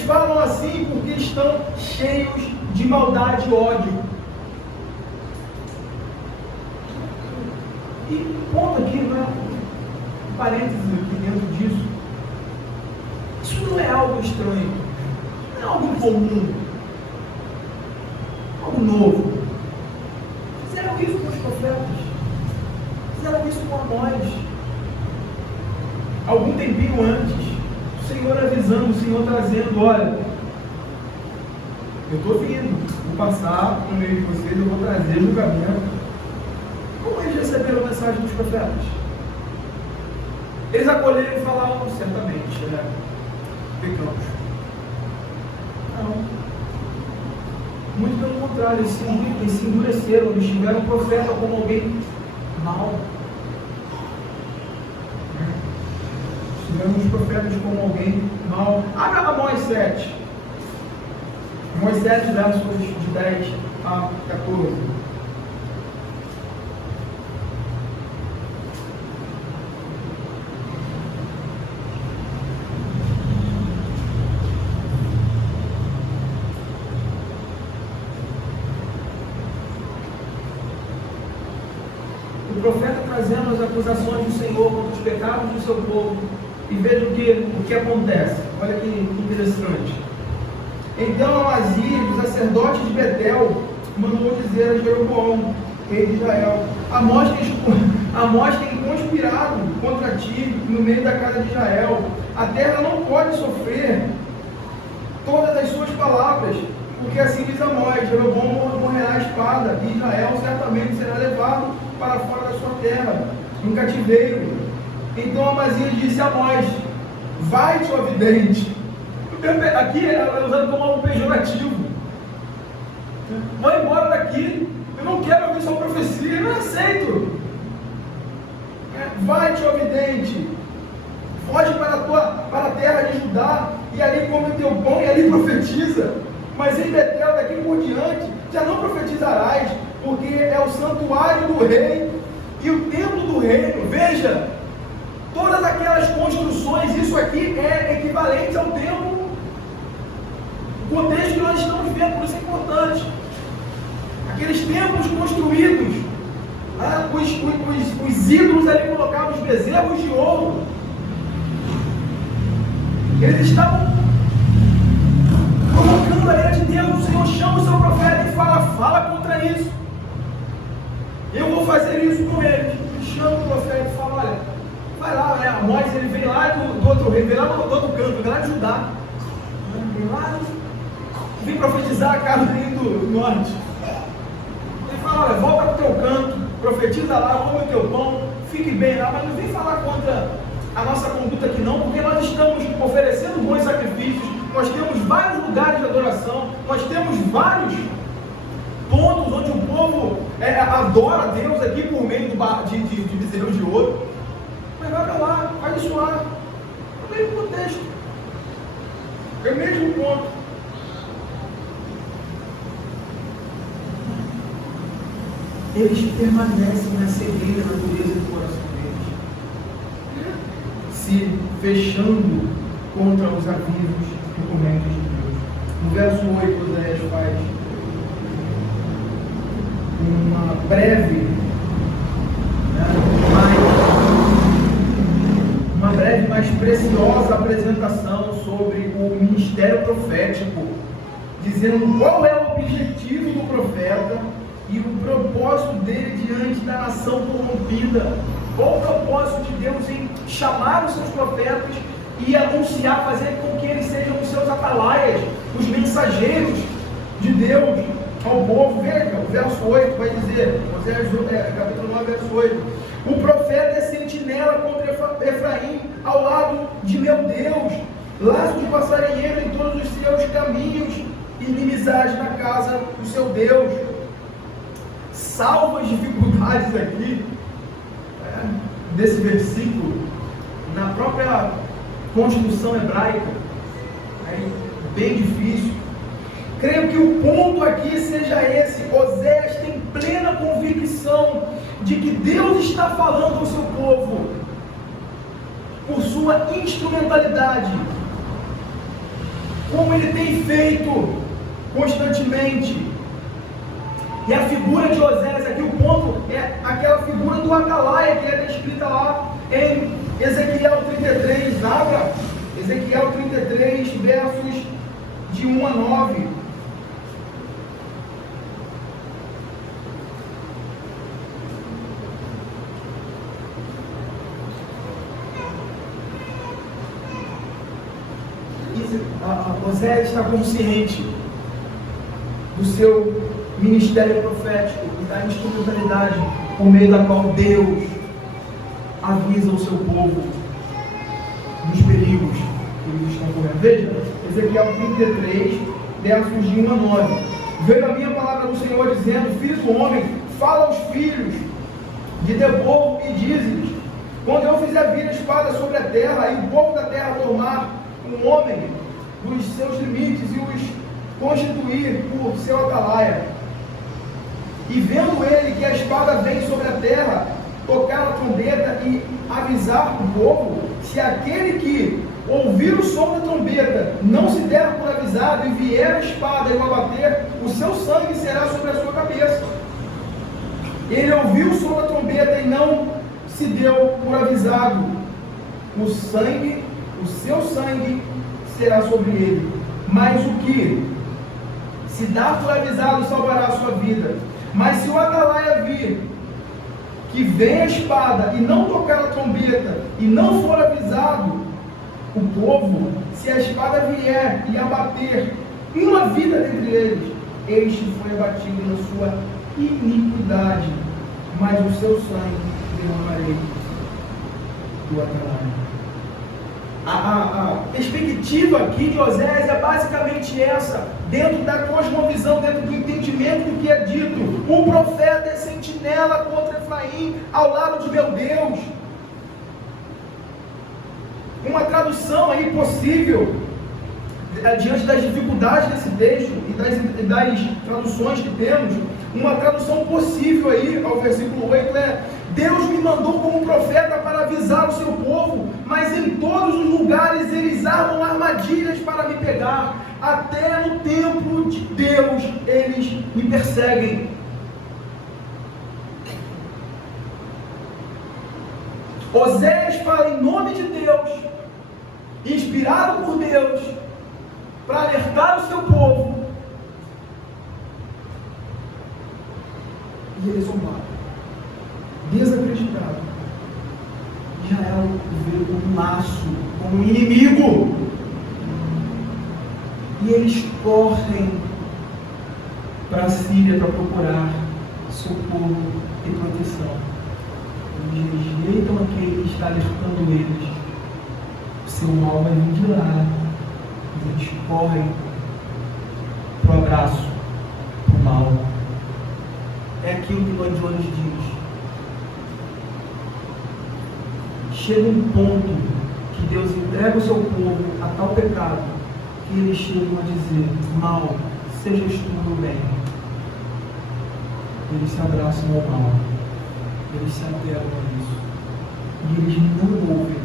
falam assim porque estão cheios de maldade e ódio. E ponto aqui, um parênteses aqui dentro disso. Isso não é algo estranho, não é algo comum, algo novo. Fizeram isso com os profetas, fizeram isso com Amós. Algum tempinho antes, o Senhor avisando, o Senhor trazendo: olha, eu estou vindo, vou passar no meio de vocês, eu vou trazer julgamento. Como eles receberam a mensagem dos profetas? Eles acolheram e falaram: certamente, pecamos. Não. Muito pelo contrário, eles se endureceram, eles tiveram o profeta como alguém mau. Tivemos os profetas como alguém mau. Abra Amós 7. Amós 7, versos de 10 a 14. O profeta trazendo as acusações do Senhor contra os pecados do seu povo. E veja o que acontece. Olha que interessante. Então Amazias, o sacerdote de Betel, mandou dizer a Jeroboão, rei de Israel: Amós tem conspirado contra ti no meio da casa de Israel. A terra não pode sofrer todas as suas palavras, porque assim diz Amós: Jeroboão morrerá a espada, e Israel certamente será levado para fora da sua terra, no cativeiro. Então Amazias disse a Amós: vai-te, ó vidente. Aqui é usado como algo pejorativo. Vai embora daqui, eu não quero ouvir sua profecia, eu não aceito. Vai-te, ó vidente, foge para a terra de Judá, e ali come o teu pão, e ali profetiza. Mas em Betel, daqui por diante, já não profetizarás, porque é o santuário do rei e o templo do reino. Veja, todas aquelas construções, isso aqui é equivalente ao templo. O contexto que nós estamos vendo, por isso é importante. Aqueles templos construídos, os ídolos ali colocados, os bezerros de ouro, eles estavam colocando a ira de Deus. O Senhor chama o seu profeta e fala contra isso. Eu vou fazer isso com eles. Ele chama o profeta e fala: olha, vai lá, Amós, ele vem lá do outro reino, vem lá do outro canto, vem lá de Judá. Vem profetizar a casa do reino do norte. Ele fala: olha, volta para o teu canto, profetiza lá, come o teu pão, fique bem lá, mas não vem falar contra a nossa conduta aqui não, porque nós estamos oferecendo bons sacrifícios, nós temos vários lugares de adoração, nós temos vários pontos onde o povo adora a Deus aqui por meio de bezerros de ouro. Mas vai para lá, vai isso lá. É o mesmo contexto, é o mesmo ponto. Eles permanecem na cegueira natureza do coração deles, se fechando contra os avisos documentos de Deus. No verso 8, Oséias faz uma breve, mais preciosa apresentação sobre o ministério profético dizendo qual é o objetivo do profeta e o propósito dele diante da nação corrompida. Qual o propósito de Deus em chamar os seus profetas e anunciar, fazer com que eles sejam os seus atalaias, os mensageiros de Deus ao povo? Veja, o verso 8 vai dizer, capítulo 9, verso 8: o profeta é sentinela contra Efraim ao lado de meu Deus, laço de passarinheiro em todos os seus caminhos, inimizade na casa do seu Deus. Salvo as dificuldades aqui, desse versículo, na própria construção hebraica, bem difícil. Creio que o ponto aqui seja esse: Oséias tem plena convicção de que Deus está falando ao seu povo por sua instrumentalidade, como ele tem feito constantemente. E a figura de Oséias aqui, o ponto é aquela figura do atalaia que é descrita lá em Ezequiel 33. Abra Ezequiel 33, versos de 1 a 9. Oséias está consciente do seu ministério profético e da instrumentalidade por meio da qual Deus avisa o seu povo dos perigos que eles estão correndo. Veja, Ezequiel 33, versos de 1 a 9. Veio a minha palavra do Senhor dizendo: filho do homem, fala aos filhos de teu povo e dize-lhes: quando eu fizer vir a espada sobre a terra e o povo da terra tomar um homem dos seus limites e os constituir por seu atalaia, e vendo ele que a espada vem sobre a terra, tocar a trombeta e avisar o povo, se aquele que ouvir o som da trombeta não se der por avisado e vier a espada e o abater, o seu sangue será sobre a sua cabeça. Ele ouviu o som da trombeta e não se deu por avisado, o seu sangue será sobre ele. Mas o que se dá por avisado salvará a sua vida. Mas se o atalaia vir que vem a espada e não tocar a trombeta e não for avisado o povo, se a espada vier e abater uma vida dentre eles, este foi abatido na sua iniquidade, mas o seu sangue derramarei do atalaia. A perspectiva aqui de Oséias é basicamente essa, dentro da cosmovisão, dentro do entendimento do que é dito: o profeta é sentinela contra Efraim, ao lado de meu Deus. Uma tradução aí possível, diante das dificuldades desse texto e das traduções que temos, uma tradução possível aí ao versículo 8 é: Deus me mandou como profeta para avisar o seu povo, mas em todos os lugares eles armam armadilhas para me pegar. Até no templo de Deus eles me perseguem. Oséias fala em nome de Deus, inspirado por Deus, para alertar o seu povo, e eles zombaram, desacreditado. Israel veio como um laço, como um inimigo, e eles correm para a Síria para procurar socorro e proteção. Eles rejeitam aquele que está alertando eles. O seu mal vai vir de lá, mas eles correm para o abraço, para o mal. É aquilo que Lloyd Jones diz: chega um ponto que Deus entrega o seu povo a tal pecado que eles chegam a dizer: mal, sejas tu meu bem. Eles se abraçam ao mal, eles se apegam a isso, e eles não ouvem.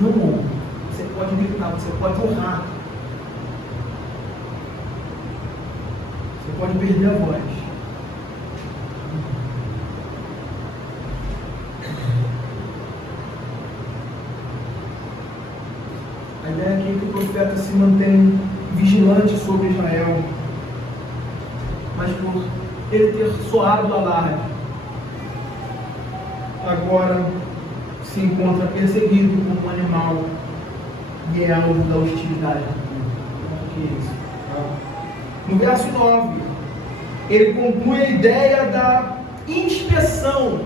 Não ouvem. Você pode gritar, você pode honrar, você pode perder a voz. A ideia aqui é que o profeta se mantém vigilante sobre Israel, mas por ele ter soado alarde, agora se encontra perseguido como um animal e é alvo da hostilidade. Que é isso? No verso 9, ele conclui a ideia da inspeção,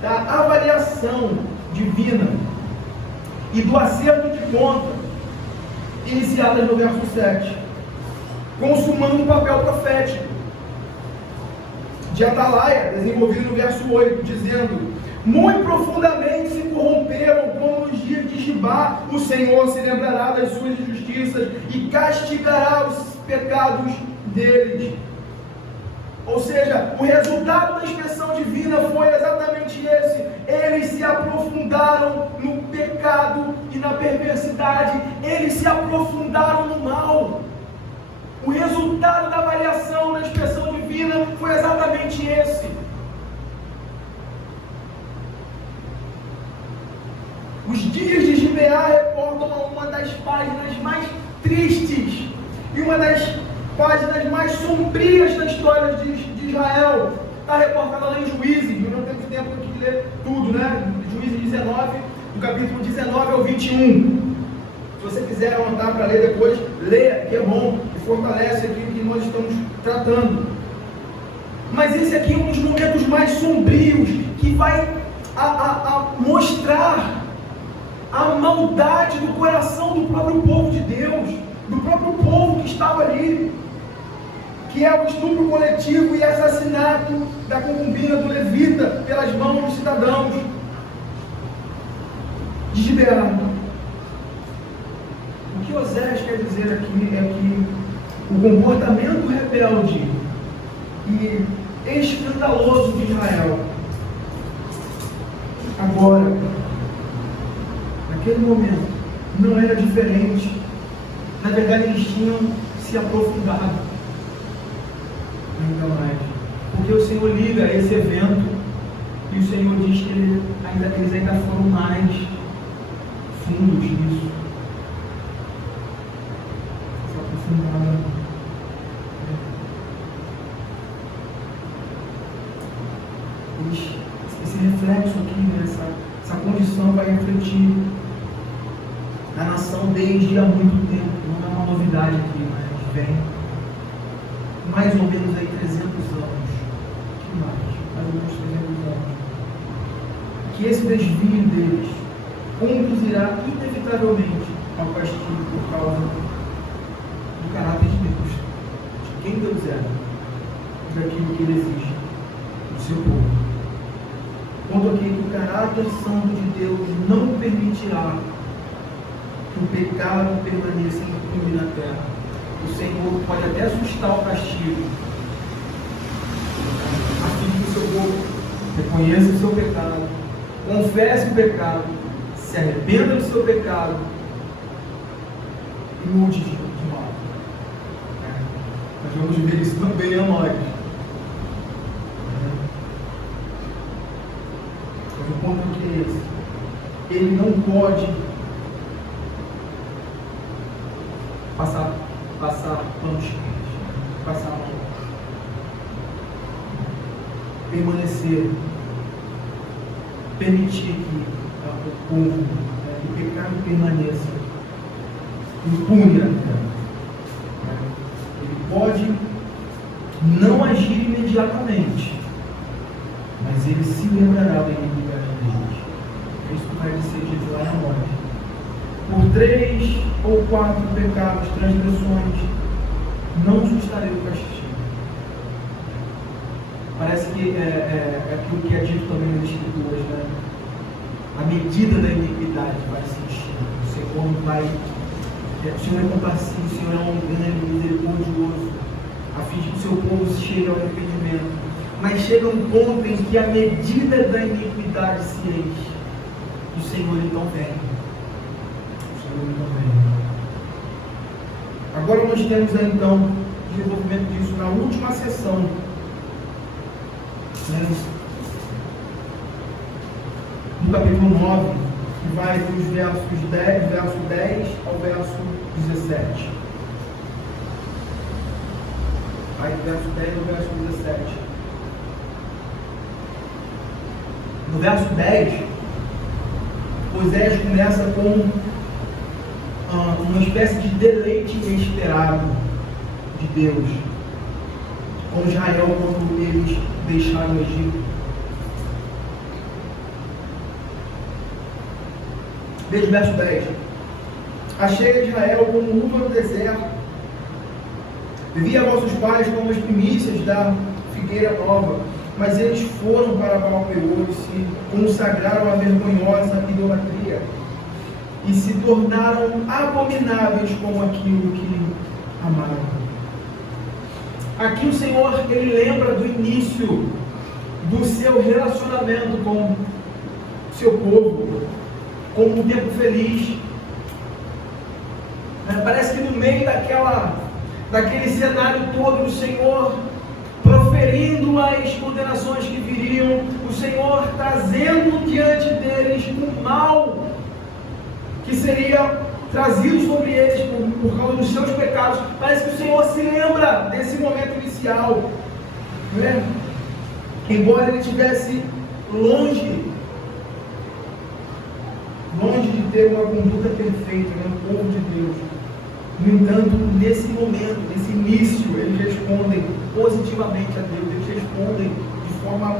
da avaliação divina e do acerto de conta, iniciadas no verso 7, consumando o papel profético de Atalaia, desenvolvido no verso 8, dizendo: muito profundamente se corromperam, como nos dias de Gibá, o Senhor se lembrará das suas injustiças e castigará os pecados deles. Ou seja, o resultado da inspeção divina foi exatamente esse: eles se aprofundaram no pecado e na perversidade, eles se aprofundaram no mal. O resultado da avaliação da inspeção divina foi exatamente esse. Os dias de Gibeá reportam a uma das páginas mais tristes e uma das páginas mais sombrias da história de Israel. Está reportada lá em Juízes, eu não tenho tempo aqui de ler tudo, né? Juízes 19, do capítulo 19 ao 21. Se você quiser anotar para ler depois, leia, que é bom, e fortalece aquilo que nós estamos tratando. Mas esse aqui é um dos momentos mais sombrios, que vai mostrar a maldade do coração do próprio povo de Deus, do próprio povo que estava ali, que é o estupro coletivo e assassinato da concubina do levita pelas mãos dos cidadãos de Gibeá. O que Osés quer dizer aqui é que o comportamento rebelde e escandaloso de Israel, agora, naquele momento, não era diferente. Na verdade, eles tinham se aprofundado ainda mais, porque o Senhor liga a esse evento e o Senhor diz que eles ainda foram mais fundos nisso. Se aprofundaram. Esse reflexo aqui, né, essa condição vai refletir na nação desde há muito tempo. Não é uma novidade aqui, mas vem mais ou menos aí 300 anos. Que mais ou menos 300 anos. Que esse desvio deles conduzirá inevitavelmente ao castigo por causa do caráter de Deus, de quem Deus é, daquilo que Ele exige do seu povo. Ponto aqui que o caráter santo de Deus não permitirá que o pecado permaneça impune na terra. O Senhor pode até assustar o castigo, a fim de que o seu povo reconheça o seu pecado, confesse o pecado, se arrependa do seu pecado e mude de mal. Nós vamos ver isso também a nós. Mas o ponto aqui é esse: ele não pode passar panos quentes, passar a mão, permanecer, permitir que o povo, o pecado permaneça impune na terra. Ele pode não agir imediatamente, mas ele se lembrará da iniquidade deles. Isso vai ser dito lá na morte. Por 3 ou 4 pecados, transgressões, não sustarei o castigo. Parece que é aquilo que é dito também nas Escrituras, né? A medida da iniquidade vai se encher. O Senhor vai. O Senhor é compassivo, o Senhor é longânimo, misericordioso, a fim de que o seu povo chegue ao arrependimento. Mas chega um ponto em que a medida da iniquidade se enche. O Senhor então vem. Agora nós temos aí, então, o desenvolvimento disso na última sessão, né? No capítulo 9, que vai dos verso 10 ao verso 17. Aí do verso 10 ao verso 17. No verso 10, Osés começa com uma espécie de deleite inesperado de Deus com Israel quando eles deixaram o Egito. Veja o verso 10. Achei a Israel como uva no deserto. Vi a vossos pais como as primícias da figueira nova, mas eles foram para Baal-Peor e se consagraram à vergonhosa idolatria e se tornaram abomináveis como aquilo que amaram. Aqui o Senhor, Ele lembra do início do seu relacionamento com o seu povo, como um tempo feliz. Parece que no meio daquele cenário todo, o Senhor proferindo as condenações que viriam, o Senhor trazendo diante deles o mal que seria trazido sobre eles por causa dos seus pecados. Parece que o Senhor se lembra desse momento inicial, né? Embora ele estivesse longe de ter uma conduta perfeita, né? O povo de Deus. No entanto, nesse momento, nesse início, eles respondem positivamente a Deus, eles respondem de forma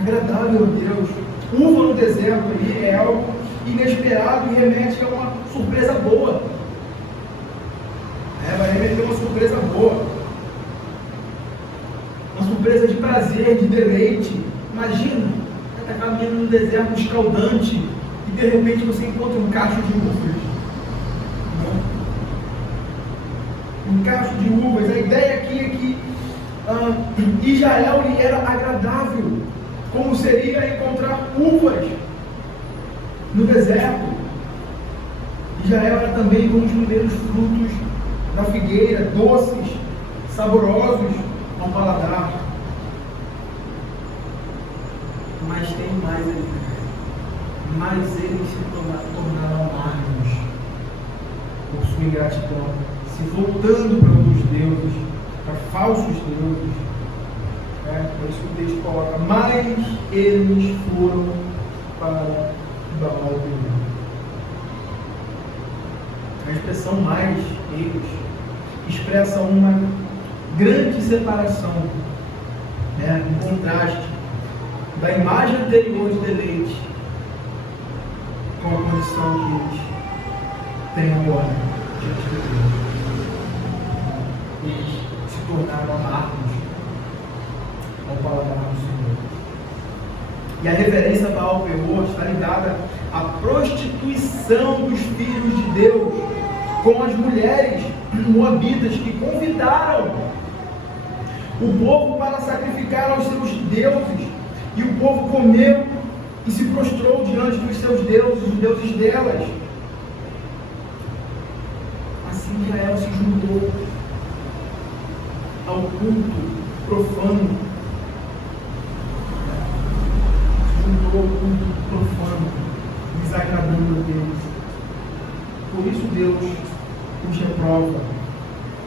agradável a Deus. Uva no deserto ali é algo inesperado e remete a uma surpresa boa. Vai remeter a uma surpresa boa. Uma surpresa de prazer, de deleite. Imagina, você está caminhando no deserto escaldante e de repente você encontra um cacho de uvas. Um cacho de uvas. A ideia aqui é que Israel lhe era agradável, como seria encontrar uvas no deserto. Israel era também como os primeiros frutos da figueira, doces, saborosos ao paladar. Mas tem mais ali. Mas eles se tornaram amargos por sua ingratidão, se voltando para outros deuses, para falsos deuses. É isso que o texto coloca. Mas eles foram para Baal-Peor. A expressão mais eles expressa uma grande separação, um contraste da imagem anterior de deleite com a condição que eles têm agora diante de Deus. Eles se tornaram amargos ao paladar do Senhor. E a referência a Baal-Peor está ligada à prostituição dos filhos de Deus com as mulheres moabitas que convidaram o povo para sacrificar aos seus deuses, e o povo comeu e se prostrou diante dos seus deuses, os deuses delas. Assim Israel se juntou ao culto profano, ao culto profano, desagradando a Deus. Por isso Deus os reprova.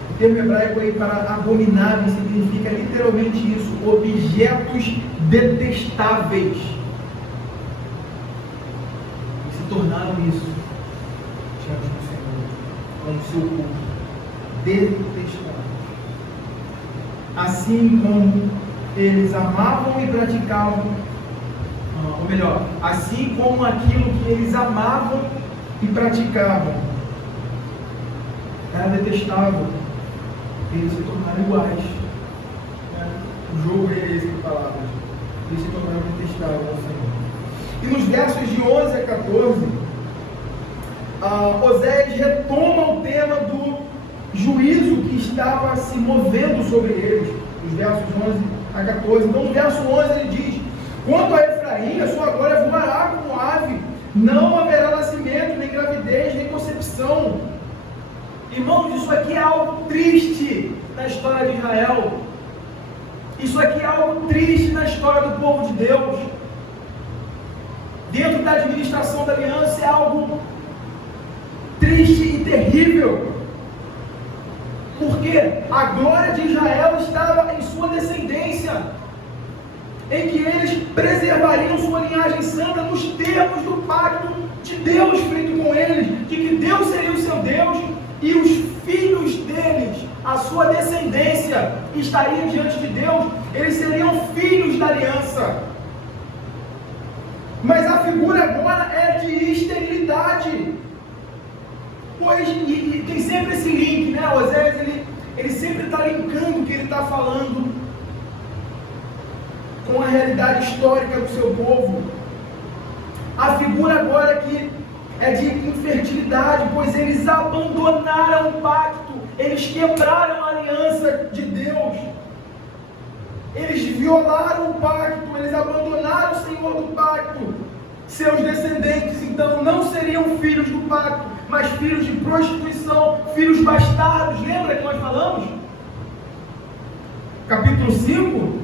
O termo hebraico aí para abominável significa literalmente isso: objetos detestáveis. E se tornaram isso diante do Senhor, com o seu culto detestável. Assim como eles amavam e praticavam, ou melhor, assim como aquilo que eles amavam e praticavam era detestável, eles se tornaram iguais. O jogo é esse de palavras. Eles se tornaram detestáveis ao Senhor. E nos versos de 11 a 14, Osés retoma o tema do juízo que estava se movendo sobre eles, nos versos 11 a 14. Então, no verso 11 ele diz: quanto a Efraim, a sua glória voará como ave, não haverá nascimento, nem gravidez, nem concepção. Irmãos, isso aqui é algo triste na história de Israel. Isso aqui é algo triste na história do povo de Deus. Dentro da administração da aliança é algo triste e terrível. Porque a glória de Israel estava em sua descendência, em que eles preservariam sua linhagem santa nos termos do pacto de Deus feito com eles, de que Deus seria o seu Deus e os filhos deles, a sua descendência, estaria diante de Deus, eles seriam filhos da aliança. Mas a figura agora é de esterilidade, pois e tem sempre esse link, né? Oséias ele sempre está linkando o que ele está falando com a realidade histórica do seu povo. A figura agora aqui é de infertilidade, pois eles abandonaram o pacto, eles quebraram a aliança de Deus, eles violaram o pacto, eles abandonaram o Senhor do pacto. Seus descendentes então não seriam filhos do pacto, mas filhos de prostituição, filhos bastardos. Lembra que nós falamos? Capítulo 5,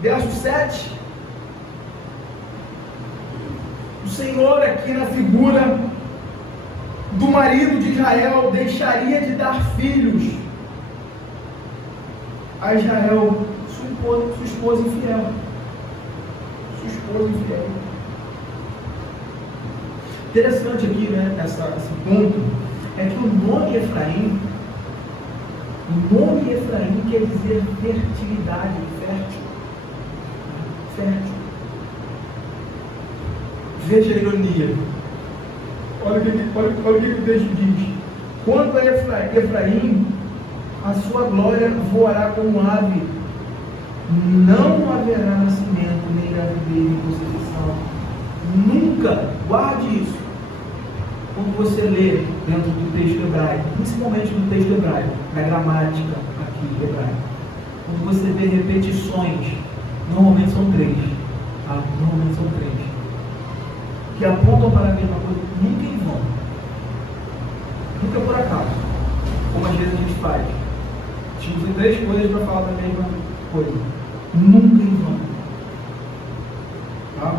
verso 7. O Senhor aqui na figura do marido de Israel deixaria de dar filhos a Israel, sua esposa infiel. Sua esposa infiel. Interessante aqui, né, esse ponto, é que o nome Efraim quer dizer fertilidade, fértil. Veja a ironia. Olha o que o texto diz. Quanto a Efraim, a sua glória voará como ave. Não haverá nascimento, nem gravidez, nem concepção. Nunca, guarde isso. Quando você lê dentro do texto hebraico, principalmente no texto hebraico, na gramática aqui hebraica, quando você vê repetições, normalmente são 3. Tá? Normalmente são 3. Que apontam para a mesma coisa, nunca em vão. Nunca por acaso. Como às vezes a gente faz. A gente usa 3 coisas para falar da mesma coisa. Nunca em vão. Tá?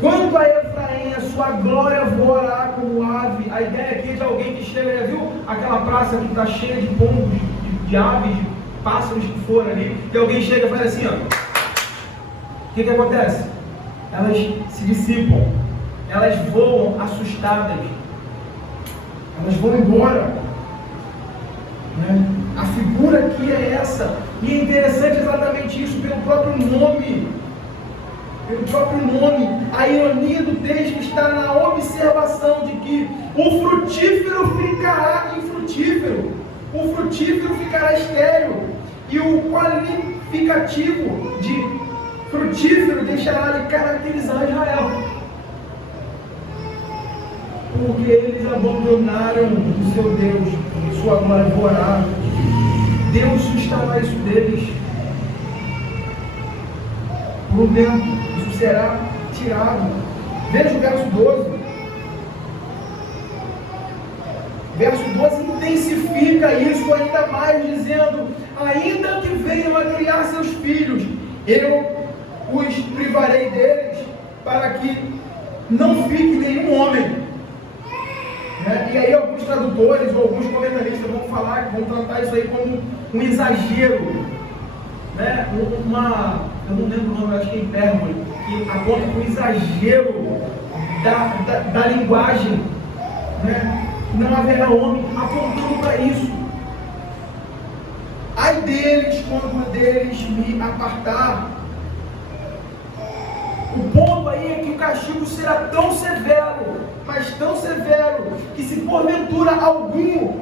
Quanto a Efraim, a sua glória voará como ave. A ideia aqui é de alguém que chega, já viu aquela praça que está cheia de pombos, de aves, de pássaros que foram ali, e alguém chega e faz assim, ó. O que acontece? Elas se dissipam, elas voam assustadas, elas vão embora, né? A figura aqui é essa, e é interessante exatamente isso, pelo próprio nome, a ironia do texto está na observação de que o frutífero ficará infrutífero, o frutífero ficará estéril, e o qualificativo de frutífero deixará de caracterizar Israel, porque eles abandonaram o seu Deus, e sua glória voará. Deus sustará isso deles por um tempo, isso será tirado. Veja o verso 12. Verso 12 intensifica isso ainda mais, dizendo: ainda que venham a criar seus filhos, eu os privarei deles, para que não fique nenhum homem. E aí alguns tradutores ou alguns comentaristas vão tratar isso aí como um exagero, né? Eu não lembro o nome, acho que é hipérbole, que aponta para o exagero da linguagem, né? Não haverá homem, apontando para isso. Ai deles, quando deles me apartar. O ponto aí é que o castigo será tão severo, mas tão severo, que se porventura algum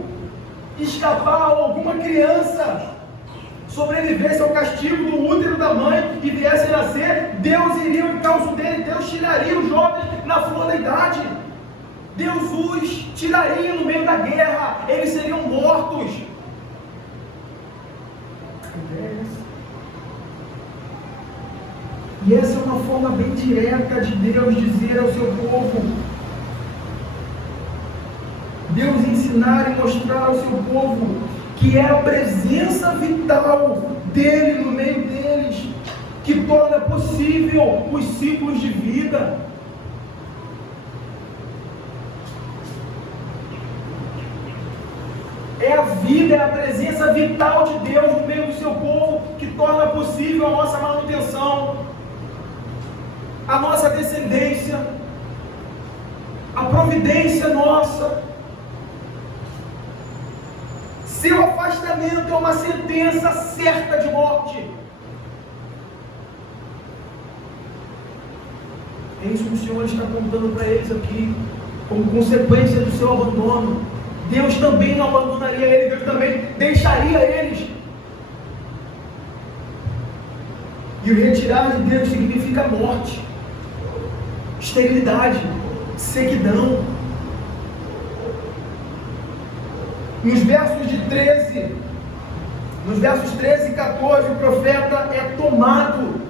escapar, ou alguma criança sobrevivesse ao castigo do útero da mãe e viesse a nascer, Deus iria em causa dele, Deus tiraria os jovens na flor da idade, Deus os tiraria no meio da guerra, eles seriam mortos. E essa é uma forma bem direta de Deus dizer ao seu povo, Deus ensinar e mostrar ao seu povo que é a presença vital dele no meio deles que torna possível os ciclos de vida. É a vida, é a presença vital de Deus no meio do seu povo que torna possível a nossa manutenção, a nossa descendência, a providência nossa. Seu afastamento é uma sentença certa de morte. É isso que o Senhor está contando para eles aqui, como consequência do seu abandono. Deus também não abandonaria eles, Deus também deixaria eles. E o retirar de Deus significa morte, esterilidade, sequidão. Nos versos 13 e 14, o profeta é tomado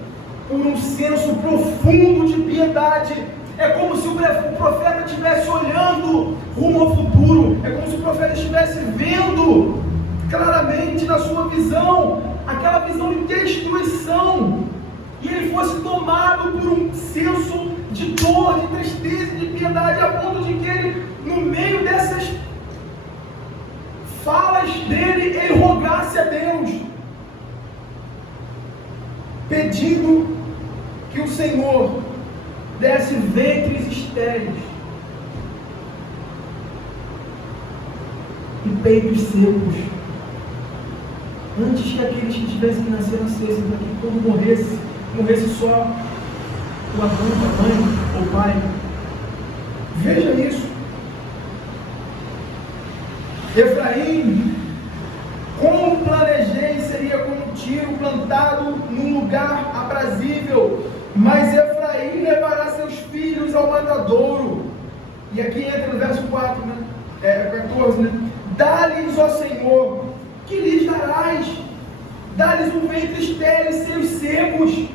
por um senso profundo de piedade. É como se o profeta estivesse olhando rumo ao futuro. É como se o profeta estivesse vendo claramente na sua visão, aquela visão de destruição. E ele fosse tomado por um senso de dor, de tristeza e de piedade, a ponto de que ele, no meio dessas falas dele, ele rogasse a Deus, pedindo que o Senhor desse ventres estéreis e peitos secos, antes que aqueles que tivessem que nascer nascessem, para que todo morresse só o Adão, a mãe ou o pai. Veja isso. Efraim, como planejei, seria como um tiro plantado num lugar aprazível, mas Efraim levará seus filhos ao matadouro. E aqui entra no verso 4, 14, dá-lhes, ó Senhor, que lhes darás? Dá-lhes um ventre estéril e seios secos.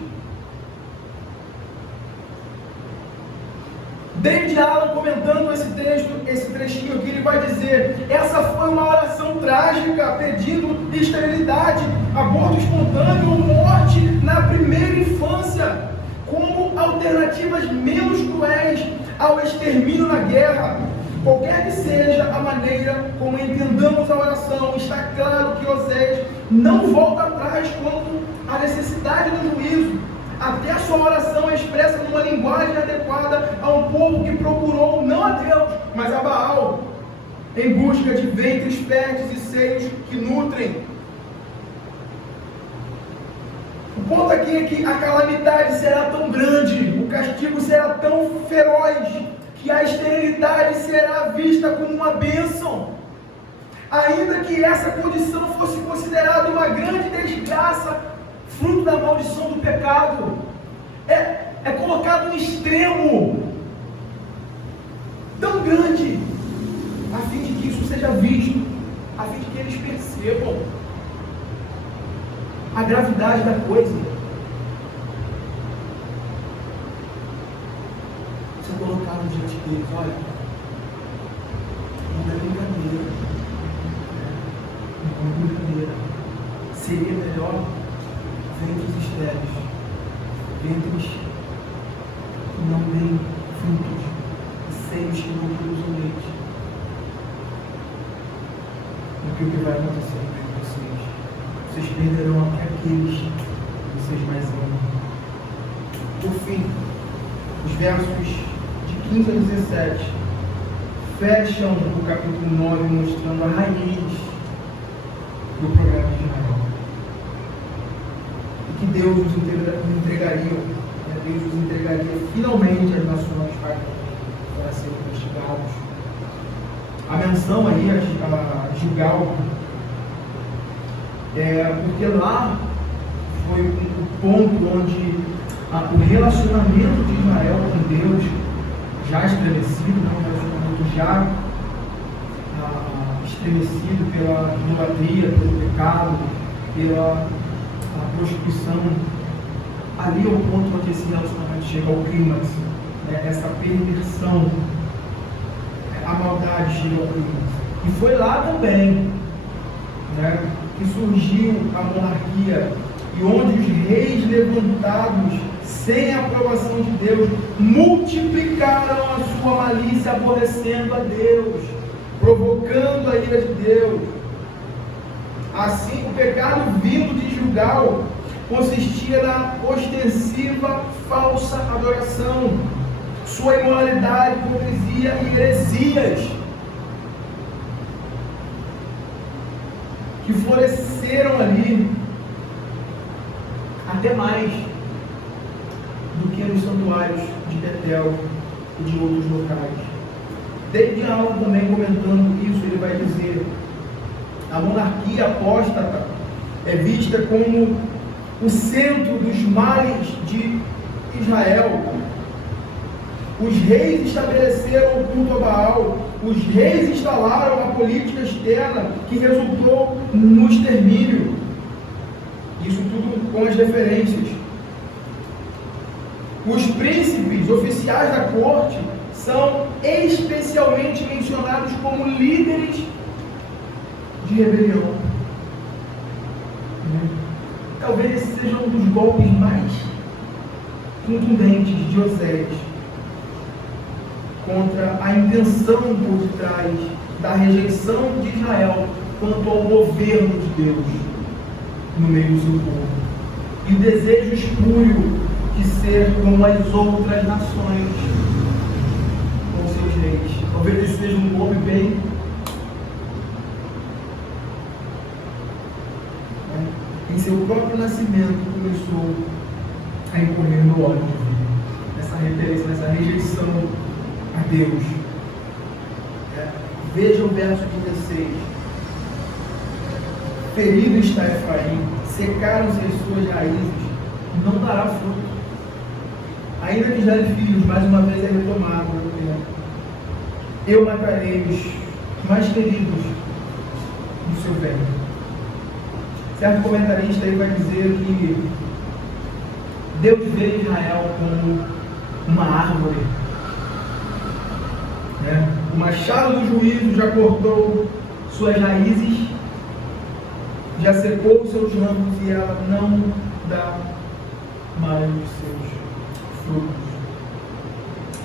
David Allen, comentando esse texto, esse trechinho aqui, ele vai dizer: essa foi uma oração trágica, pedindo esterilidade, aborto espontâneo ou morte na primeira infância, como alternativas menos cruéis ao extermínio na guerra. Qualquer que seja a maneira como entendamos a oração, está claro que Osés não volta atrás quanto à necessidade do juízo. Até a sua oração é expressa numa linguagem adequada a um povo que procurou não a Deus, mas a Baal, em busca de ventres férteis e seios que nutrem. O ponto aqui é que a calamidade será tão grande, o castigo será tão feroz, que a esterilidade será vista como uma bênção. Ainda que essa condição fosse considerada uma grande desgraça, fruto da maldição do pecado, é colocado no extremo tão grande, a fim de que isso seja visto, a fim de que eles percebam a gravidade da coisa. Isso é colocado diante deles: olha, não é brincadeira, não é brincadeira, seria melhor ventres estéreis, ventres que não deem frutos, e seios que não produzam leite, porque o que vai acontecer com vocês? Vocês perderão até aqueles que vocês mais amam. Por fim, os versos de 15 a 17 fecham o capítulo 9 mostrando a raiz do programa de Israel. Que Deus os entregaria, Deus os entregaria finalmente às nações para serem castigados. A menção aí a Gilgal porque lá foi o ponto onde o relacionamento de Israel com Deus já estremecido, um relacionamento já estremecido pela idolatria, pelo pecado, pela prostituição. Ali é o ponto onde esse relacionamento chega ao clímax, essa perversão, a maldade chega ao clímax. E foi lá também que surgiu a monarquia, e onde os reis levantados sem a aprovação de Deus multiplicaram a sua malícia, aborrecendo a Deus, provocando a ira de Deus. Assim, o pecado vindo de Gilgal consistia na ostensiva falsa adoração, sua imoralidade, hipocrisia e heresias, que floresceram ali até mais do que nos santuários de Betel e de outros locais. David Allen também comentando isso, ele vai dizer: a monarquia apóstata é vista como o centro dos males de Israel. Os reis estabeleceram o culto a Baal, os reis instalaram uma política externa que resultou no extermínio. Isso tudo com as referências. Os príncipes oficiais da corte são especialmente mencionados como líderes de rebelião. Talvez esse seja um dos golpes mais contundentes de Oséias contra a intenção por detrás da rejeição de Israel quanto ao governo de Deus no meio do seu povo, e o desejo espúrio de ser como as outras nações com seus reis. Talvez esse seja um golpe bem em seu próprio nascimento começou a incorrer no ódio divino, nessa referência, nessa rejeição a Deus. Veja o verso 16: ferido está Efraim, secaram-se as suas raízes, não dará fruto. Ainda que gere filhos, mais uma vez é retomado no tempo. Eu matarei os mais queridos do seu ventre. Certo comentarista aí vai dizer que Deus vê Israel como uma árvore. O machado do juízo já cortou suas raízes, já secou os seus ramos e ela não dá mais os seus frutos.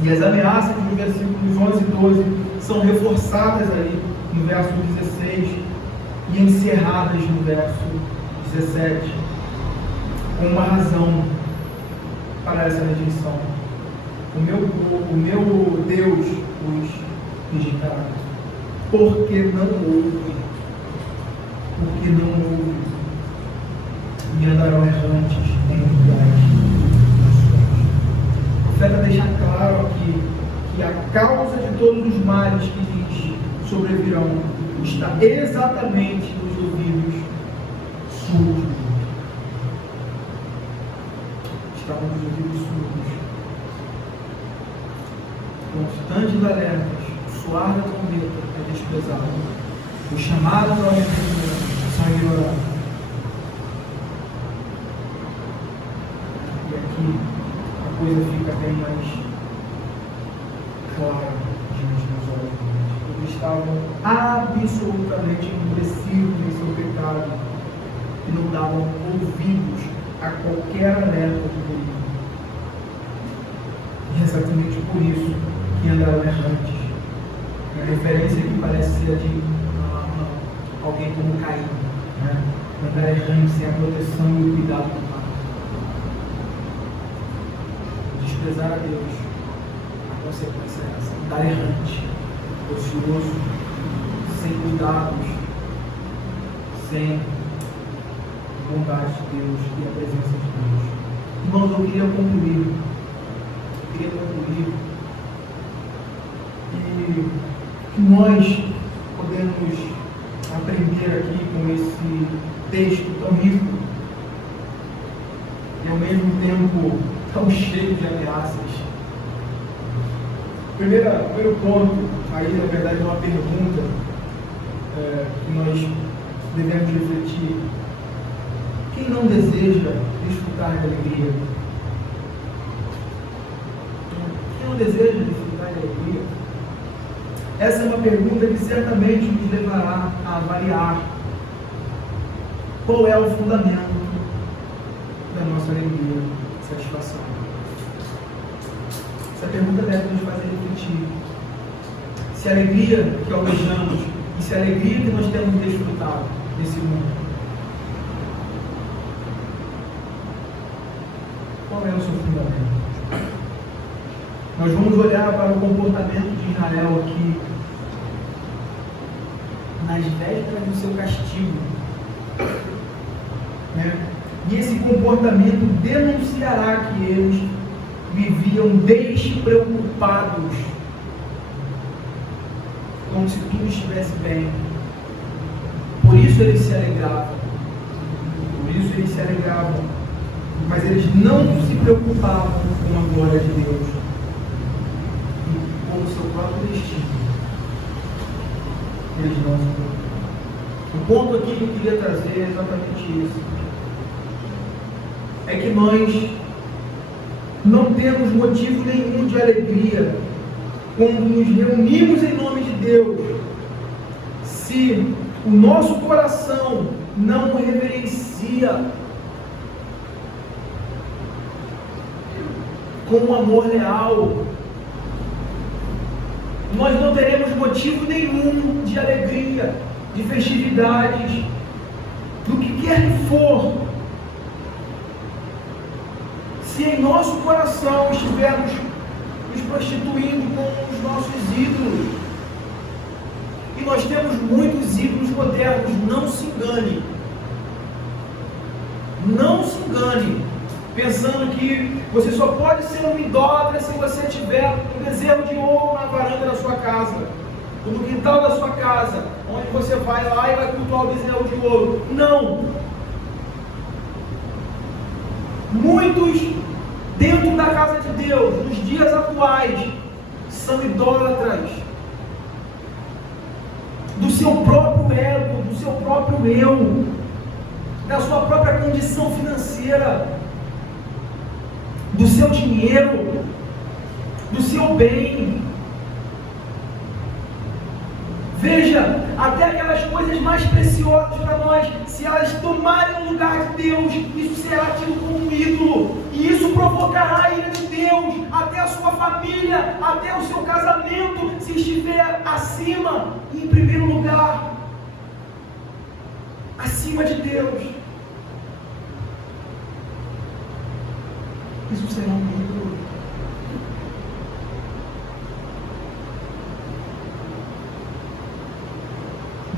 E as ameaças dos versículos 11 e 12 são reforçadas ali no verso 16 e encerradas no verso 17, com uma razão para essa rejeição. O meu Deus os rejeitará, porque não ouvem, e andarão errantes em lugares. O profeta deixa claro aqui que a causa de todos os males que lhes sobrevirão está exatamente nos ouvidos surdos. Estavam nos ouvidos surdos. Constantes alertas, o soar da trombeta é desprezado, o chamado ao arrependimento são ignorados. E aqui a coisa fica bem mais clara diante dos olhos. Eles estavam absolutamente endurecidos em seu pecado e não davam ouvidos a qualquer alerta do perigo. E é exatamente por isso que andaram errantes. A referência aqui parece ser a de alguém como Caim, andar errante sem a proteção e o cuidado do Pai. Desprezar a Deus, a consequência é essa: andar errante, ocioso, sem cuidados, sem bondade de Deus e a presença de Deus. Irmãos, eu queria concluir e que nós podemos aprender aqui com esse texto tão rico e ao mesmo tempo tão cheio de ameaças. Primeiro ponto, aí na verdade é uma pergunta que nós devemos refletir: quem não deseja desfrutar da alegria? Quem não deseja desfrutar da alegria? Essa é uma pergunta que certamente nos levará a avaliar qual é o fundamento da nossa alegria e satisfação. Essa pergunta deve nos fazer refletir se a alegria que almejamos e se a alegria que nós temos desfrutado nesse mundo. Qual é o seu fundamento? Nós vamos olhar para o comportamento de Israel aqui nas vésperas do seu castigo, né? E esse comportamento denunciará que eles viviam despreocupados, como se tudo estivesse bem. Por isso eles se alegravam, mas eles não se preocupavam com a glória de Deus e com o seu próprio destino. Eles não se preocupavam. O ponto aqui que eu queria trazer é exatamente isso. É que nós não temos motivo nenhum de alegria quando nos reunimos em nome de Deus, se o nosso coração não o reverencia com um amor leal. Nós não teremos motivo nenhum de alegria, de festividades, do que quer que for, se em nosso coração estivermos nos prostituindo com os nossos ídolos. E nós temos muitos ídolos modernos, não se engane. Não se engane, pensando que você só pode ser um idólatra se você tiver um bezerro de ouro na varanda da sua casa, ou no quintal da sua casa, onde você vai lá e vai cultuar o bezerro de ouro. Não! Muitos dentro da casa de Deus, nos dias atuais, são idólatras do seu próprio ego, do seu próprio eu, da sua própria condição financeira, do seu dinheiro, do seu bem. Veja, até aquelas coisas mais preciosas para nós, se elas tomarem o lugar de Deus, isso será tido como um ídolo, e isso provocará a ira de Deus, até a sua família, até o seu casamento, se estiver acima, em primeiro lugar, acima de Deus. Isso será um ídolo.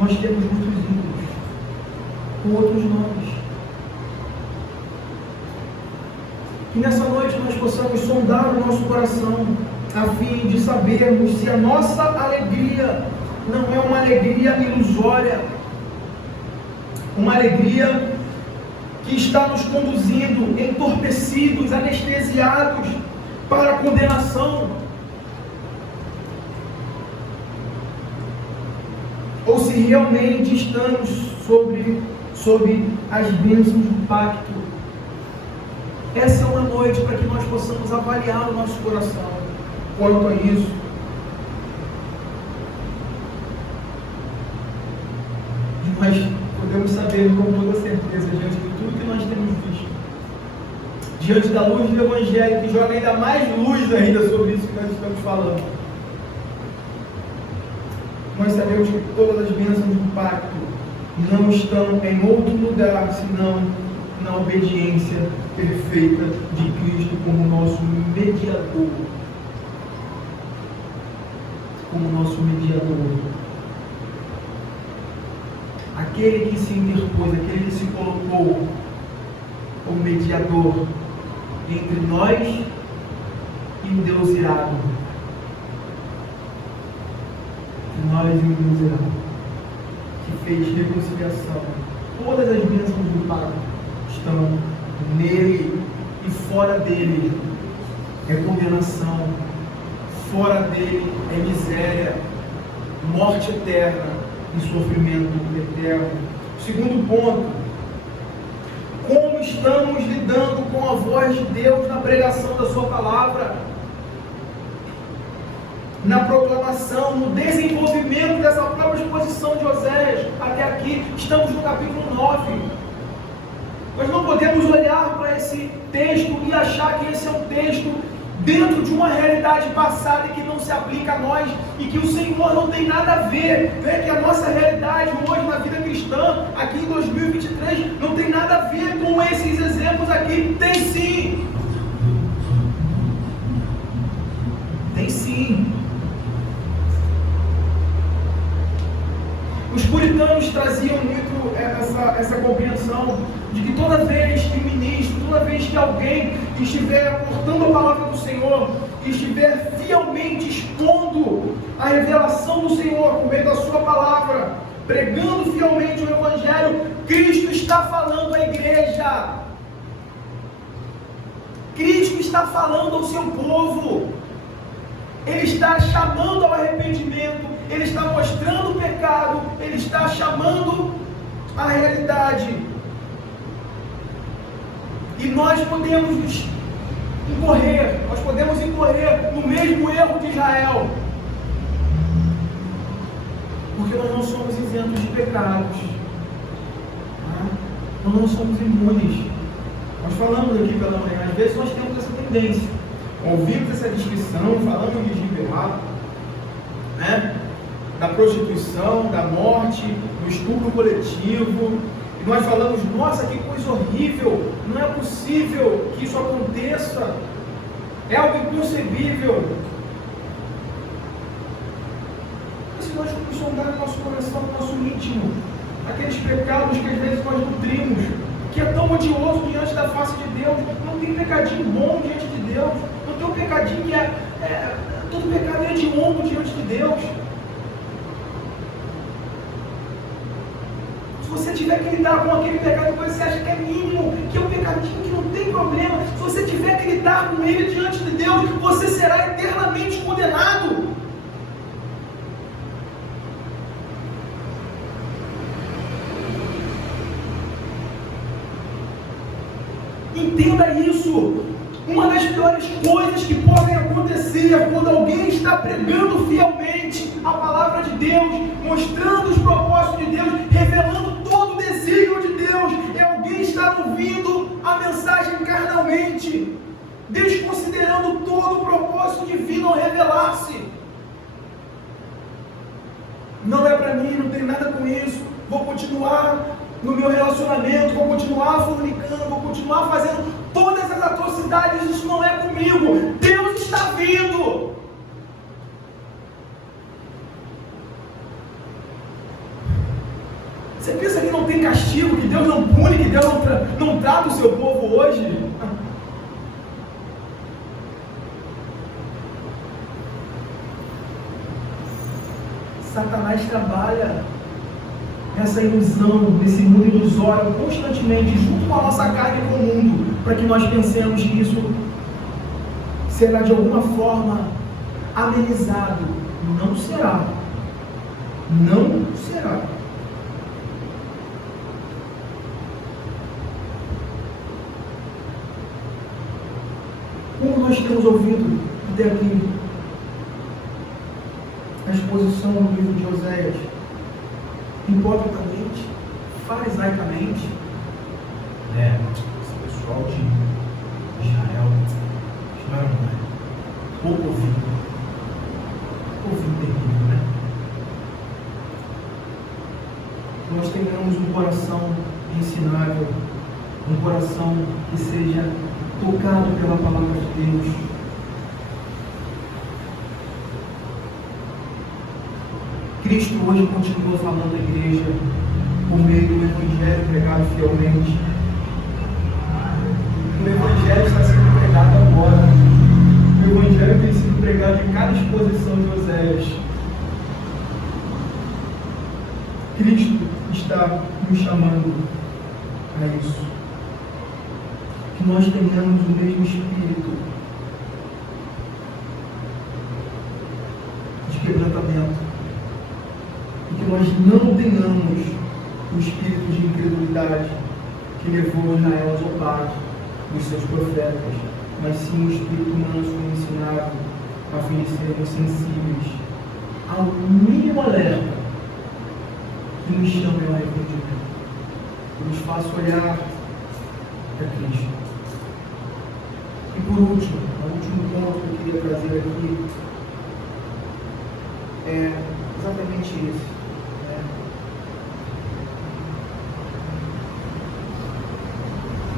Nós temos muitos ídolos com outros nomes. Que nessa noite nós possamos sondar o nosso coração a fim de sabermos se a nossa alegria não é uma alegria ilusória, uma alegria que está nos conduzindo entorpecidos, anestesiados para a condenação, ou se realmente estamos sob as bênçãos do pacto. Essa é uma noite para que nós possamos avaliar o nosso coração quanto a isso. E nós podemos saber com toda certeza, diante de tudo que nós temos visto, diante da luz do Evangelho, que joga ainda mais luz ainda sobre isso que nós estamos falando, nós sabemos que todas as bênçãos do pacto não estão em outro lugar, senão na obediência perfeita de Cristo como nosso mediador. Como nosso mediador. Aquele que se interpôs, aquele que se colocou como mediador entre nós e o Deus irado. Nós e o Deus irado, que fez reconciliação. Todas as bênçãos do pacto estão nele, e fora dele é condenação, fora dele é miséria, morte eterna e sofrimento eterno. Segundo ponto, como estamos lidando com a voz de Deus na pregação da sua palavra, na proclamação, no desenvolvimento dessa própria exposição de Oséias. Até aqui, estamos no capítulo 9. Nós não podemos olhar para esse texto e achar que esse é um texto dentro de uma realidade passada e que não se aplica a nós e que o Senhor não tem nada a ver, né? Que a nossa realidade hoje na vida cristã, aqui em 2023, não tem nada a ver com esses exemplos aqui. Tem sim! Tem sim! Os puritanos traziam muito essa compreensão de que toda vez que o ministro, toda vez que alguém estiver portando a palavra do Senhor, estiver fielmente expondo a revelação do Senhor por meio da sua palavra, pregando fielmente o Evangelho, Cristo está falando à igreja. Cristo está falando ao seu povo. Ele está chamando ao arrependimento, Ele está mostrando o pecado, Ele está chamando a realidade. E nós podemos incorrer no mesmo erro de Israel, porque nós não somos isentos de pecados, nós não somos imunes. Nós falamos aqui pela manhã, às vezes nós temos essa tendência, ouvimos essa descrição, falamos de regime errado, né? Da prostituição, da morte, do estupro coletivo, e nós falamos, nossa, que coisa horrível, não é possível que isso aconteça, é algo inconcebível. Mas se nós formos sondar no nosso coração, no nosso íntimo, aqueles pecados que às vezes nós nutrimos, que é tão odioso diante da face de Deus, não tem pecadinho bom diante de Deus, não tem um pecadinho que todo pecado é hediondo diante de Deus. Se você tiver que lidar com aquele pecado que você acha que é mínimo, que é um pecadinho que não tem problema, se você tiver que lidar com ele diante de Deus, você será eternamente condenado. Entenda isso. Uma das piores coisas que podem acontecer quando alguém está pregando fielmente a palavra de Deus, mostrando os propósitos de Deus, revelando todo o desígnio de Deus, é alguém estar ouvindo a mensagem carnalmente, desconsiderando todo o propósito divino ao revelar-se. Não é para mim, não tem nada com isso, vou continuar no meu relacionamento, vou continuar fornicando, vou continuar fazendo todas as atrocidades, isso não é comigo, Deus está vindo. Você pensa que não tem castigo, que Deus não pune, que Deus não trata o seu povo hoje? Satanás trabalha essa ilusão, desse mundo ilusório constantemente, junto com a nossa carne e com o mundo, para que nós pensemos que isso será de alguma forma amenizado. Não será. Não será. Como nós temos ouvido até aqui a exposição do livro de Oséias, hipocritamente, farisaicamente, esse pessoal de Israel, pouco ouvido terrível, né? Nós tenhamos um coração ensinável, um coração que seja tocado pela palavra de Deus. Cristo hoje continua falando à igreja por meio do Evangelho pregado fielmente. O Evangelho está sendo pregado agora. O Evangelho tem sido pregado em cada exposição de Oséias. Cristo está nos chamando a isso. Que nós tenhamos o mesmo espírito de quebrantamento. E que nós não tenhamos o espírito de incredulidade que levou Israel a zombar dos seus profetas, mas sim o espírito manso e ensinável, a fim de sermos sensíveis ao mínimo alerta que nos chame ao arrependimento, que nos faça olhar para Cristo. E por último, o último ponto que eu queria trazer aqui é exatamente isso. Né?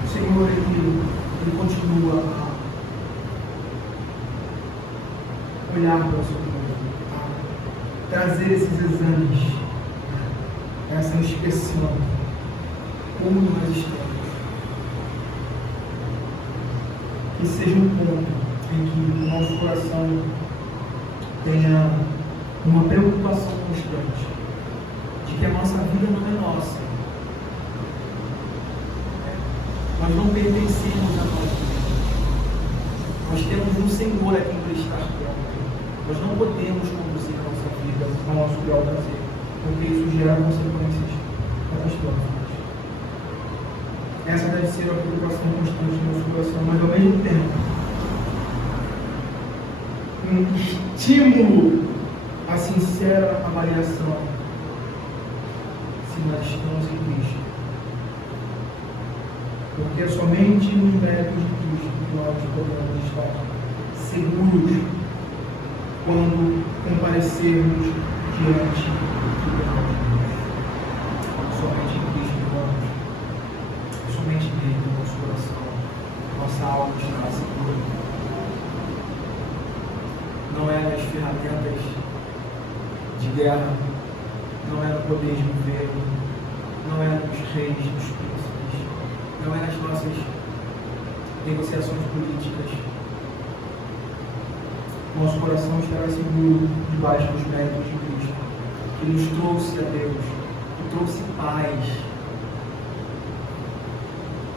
O Senhor, Ele continua a olhar para o seu povo, a trazer esses exames, essa inspeção, como nós estamos. Que seja um ponto em que o nosso coração tenha uma preocupação constante de que a nossa vida não é nossa. Nós não pertencemos a nós mesmos. Nós temos um Senhor a quem prestar conta. Nós não podemos conduzir a nossa vida ao nosso bel prazer, porque isso gera consequências catastróficas. Essa deve ser a preocupação constante do nosso coração, mas ao mesmo tempo, um estímulo à sincera avaliação se nós estamos em Cristo. Porque é somente nos méritos de Cristo que nós podemos estar seguros quando comparecermos diante de Deus. Somente em Cristo, irmãos. Somente nele, no nosso coração, nossa alma estará segura. Não é nas ferramentas de guerra, não é no poder de governo, não é nos reis, nos príncipes, não é nas nossas negociações políticas. Nosso coração estará seguro debaixo dos méritos de Cristo, que nos trouxe a Deus, que trouxe paz.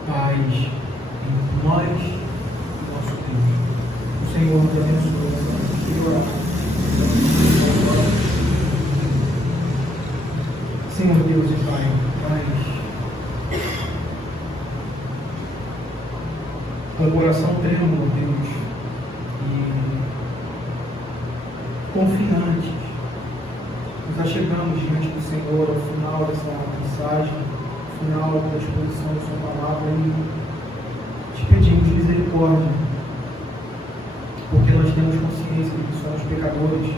Paz entre nós e nosso Deus. O Senhor nos abençoe. Senhor Deus e Pai, com o coração trêmulo, Deus, e confiantes, nos achegamos diante do Senhor ao final dessa mensagem, ao final da exposição da Sua palavra, e te pedimos misericórdia, porque nós temos consciência de que somos pecadores,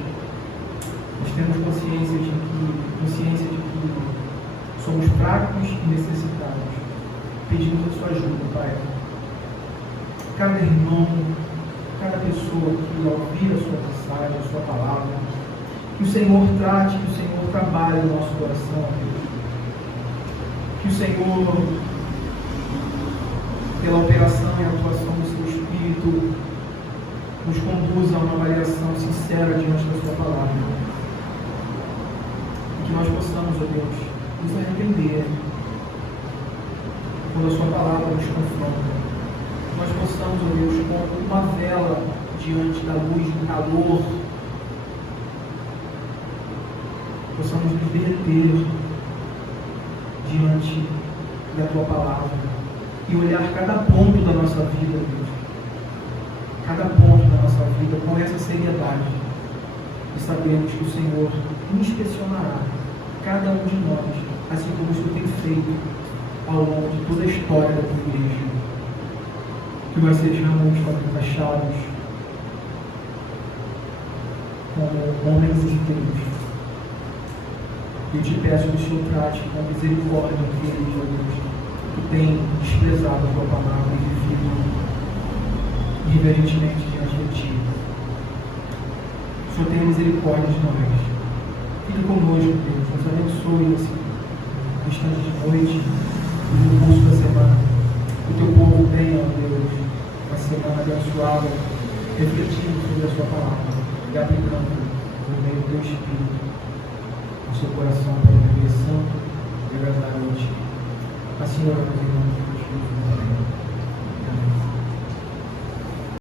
nós temos consciência de que somos fracos e necessitados. Pedimos a Sua ajuda, Pai. Cada irmão, cada pessoa que ao ouvir a Sua mensagem, a Sua palavra, que o Senhor trate, que o Senhor trabalhe no nosso coração, Deus. Que o Senhor, pela operação e atuação do Seu Espírito, nos conduza a uma avaliação sincera diante da Sua palavra. E que nós possamos, ó Deus, nos arrepender quando a Sua palavra nos confronta. Que nós possamos, ó Deus, como uma vela diante da luz do calor, possamos nos derreter diante da Tua palavra e olhar cada ponto da nossa vida, Deus, cada ponto da nossa vida com essa seriedade, e sabemos que o Senhor inspecionará cada um de nós, assim como o Senhor tem feito ao longo de toda a história da Tua igreja. Que nós sejamos taxados como homens inteiros. Eu te peço que o Senhor trate com misericórdia aqueles, ó Deus, que tem desprezado a Tua palavra e vivido reverentemente diante de Ti. O Senhor tenha misericórdia de nós. Fique conosco, Deus. Nos abençoe nesse instante de noite e no curso da semana. Que o Teu povo tenha, ó Deus, uma semana abençoada, refletindo sobre a Sua palavra e aplicando no meio do Teu Espírito o seu coração para viver santo e agradável a Ti. A Senhora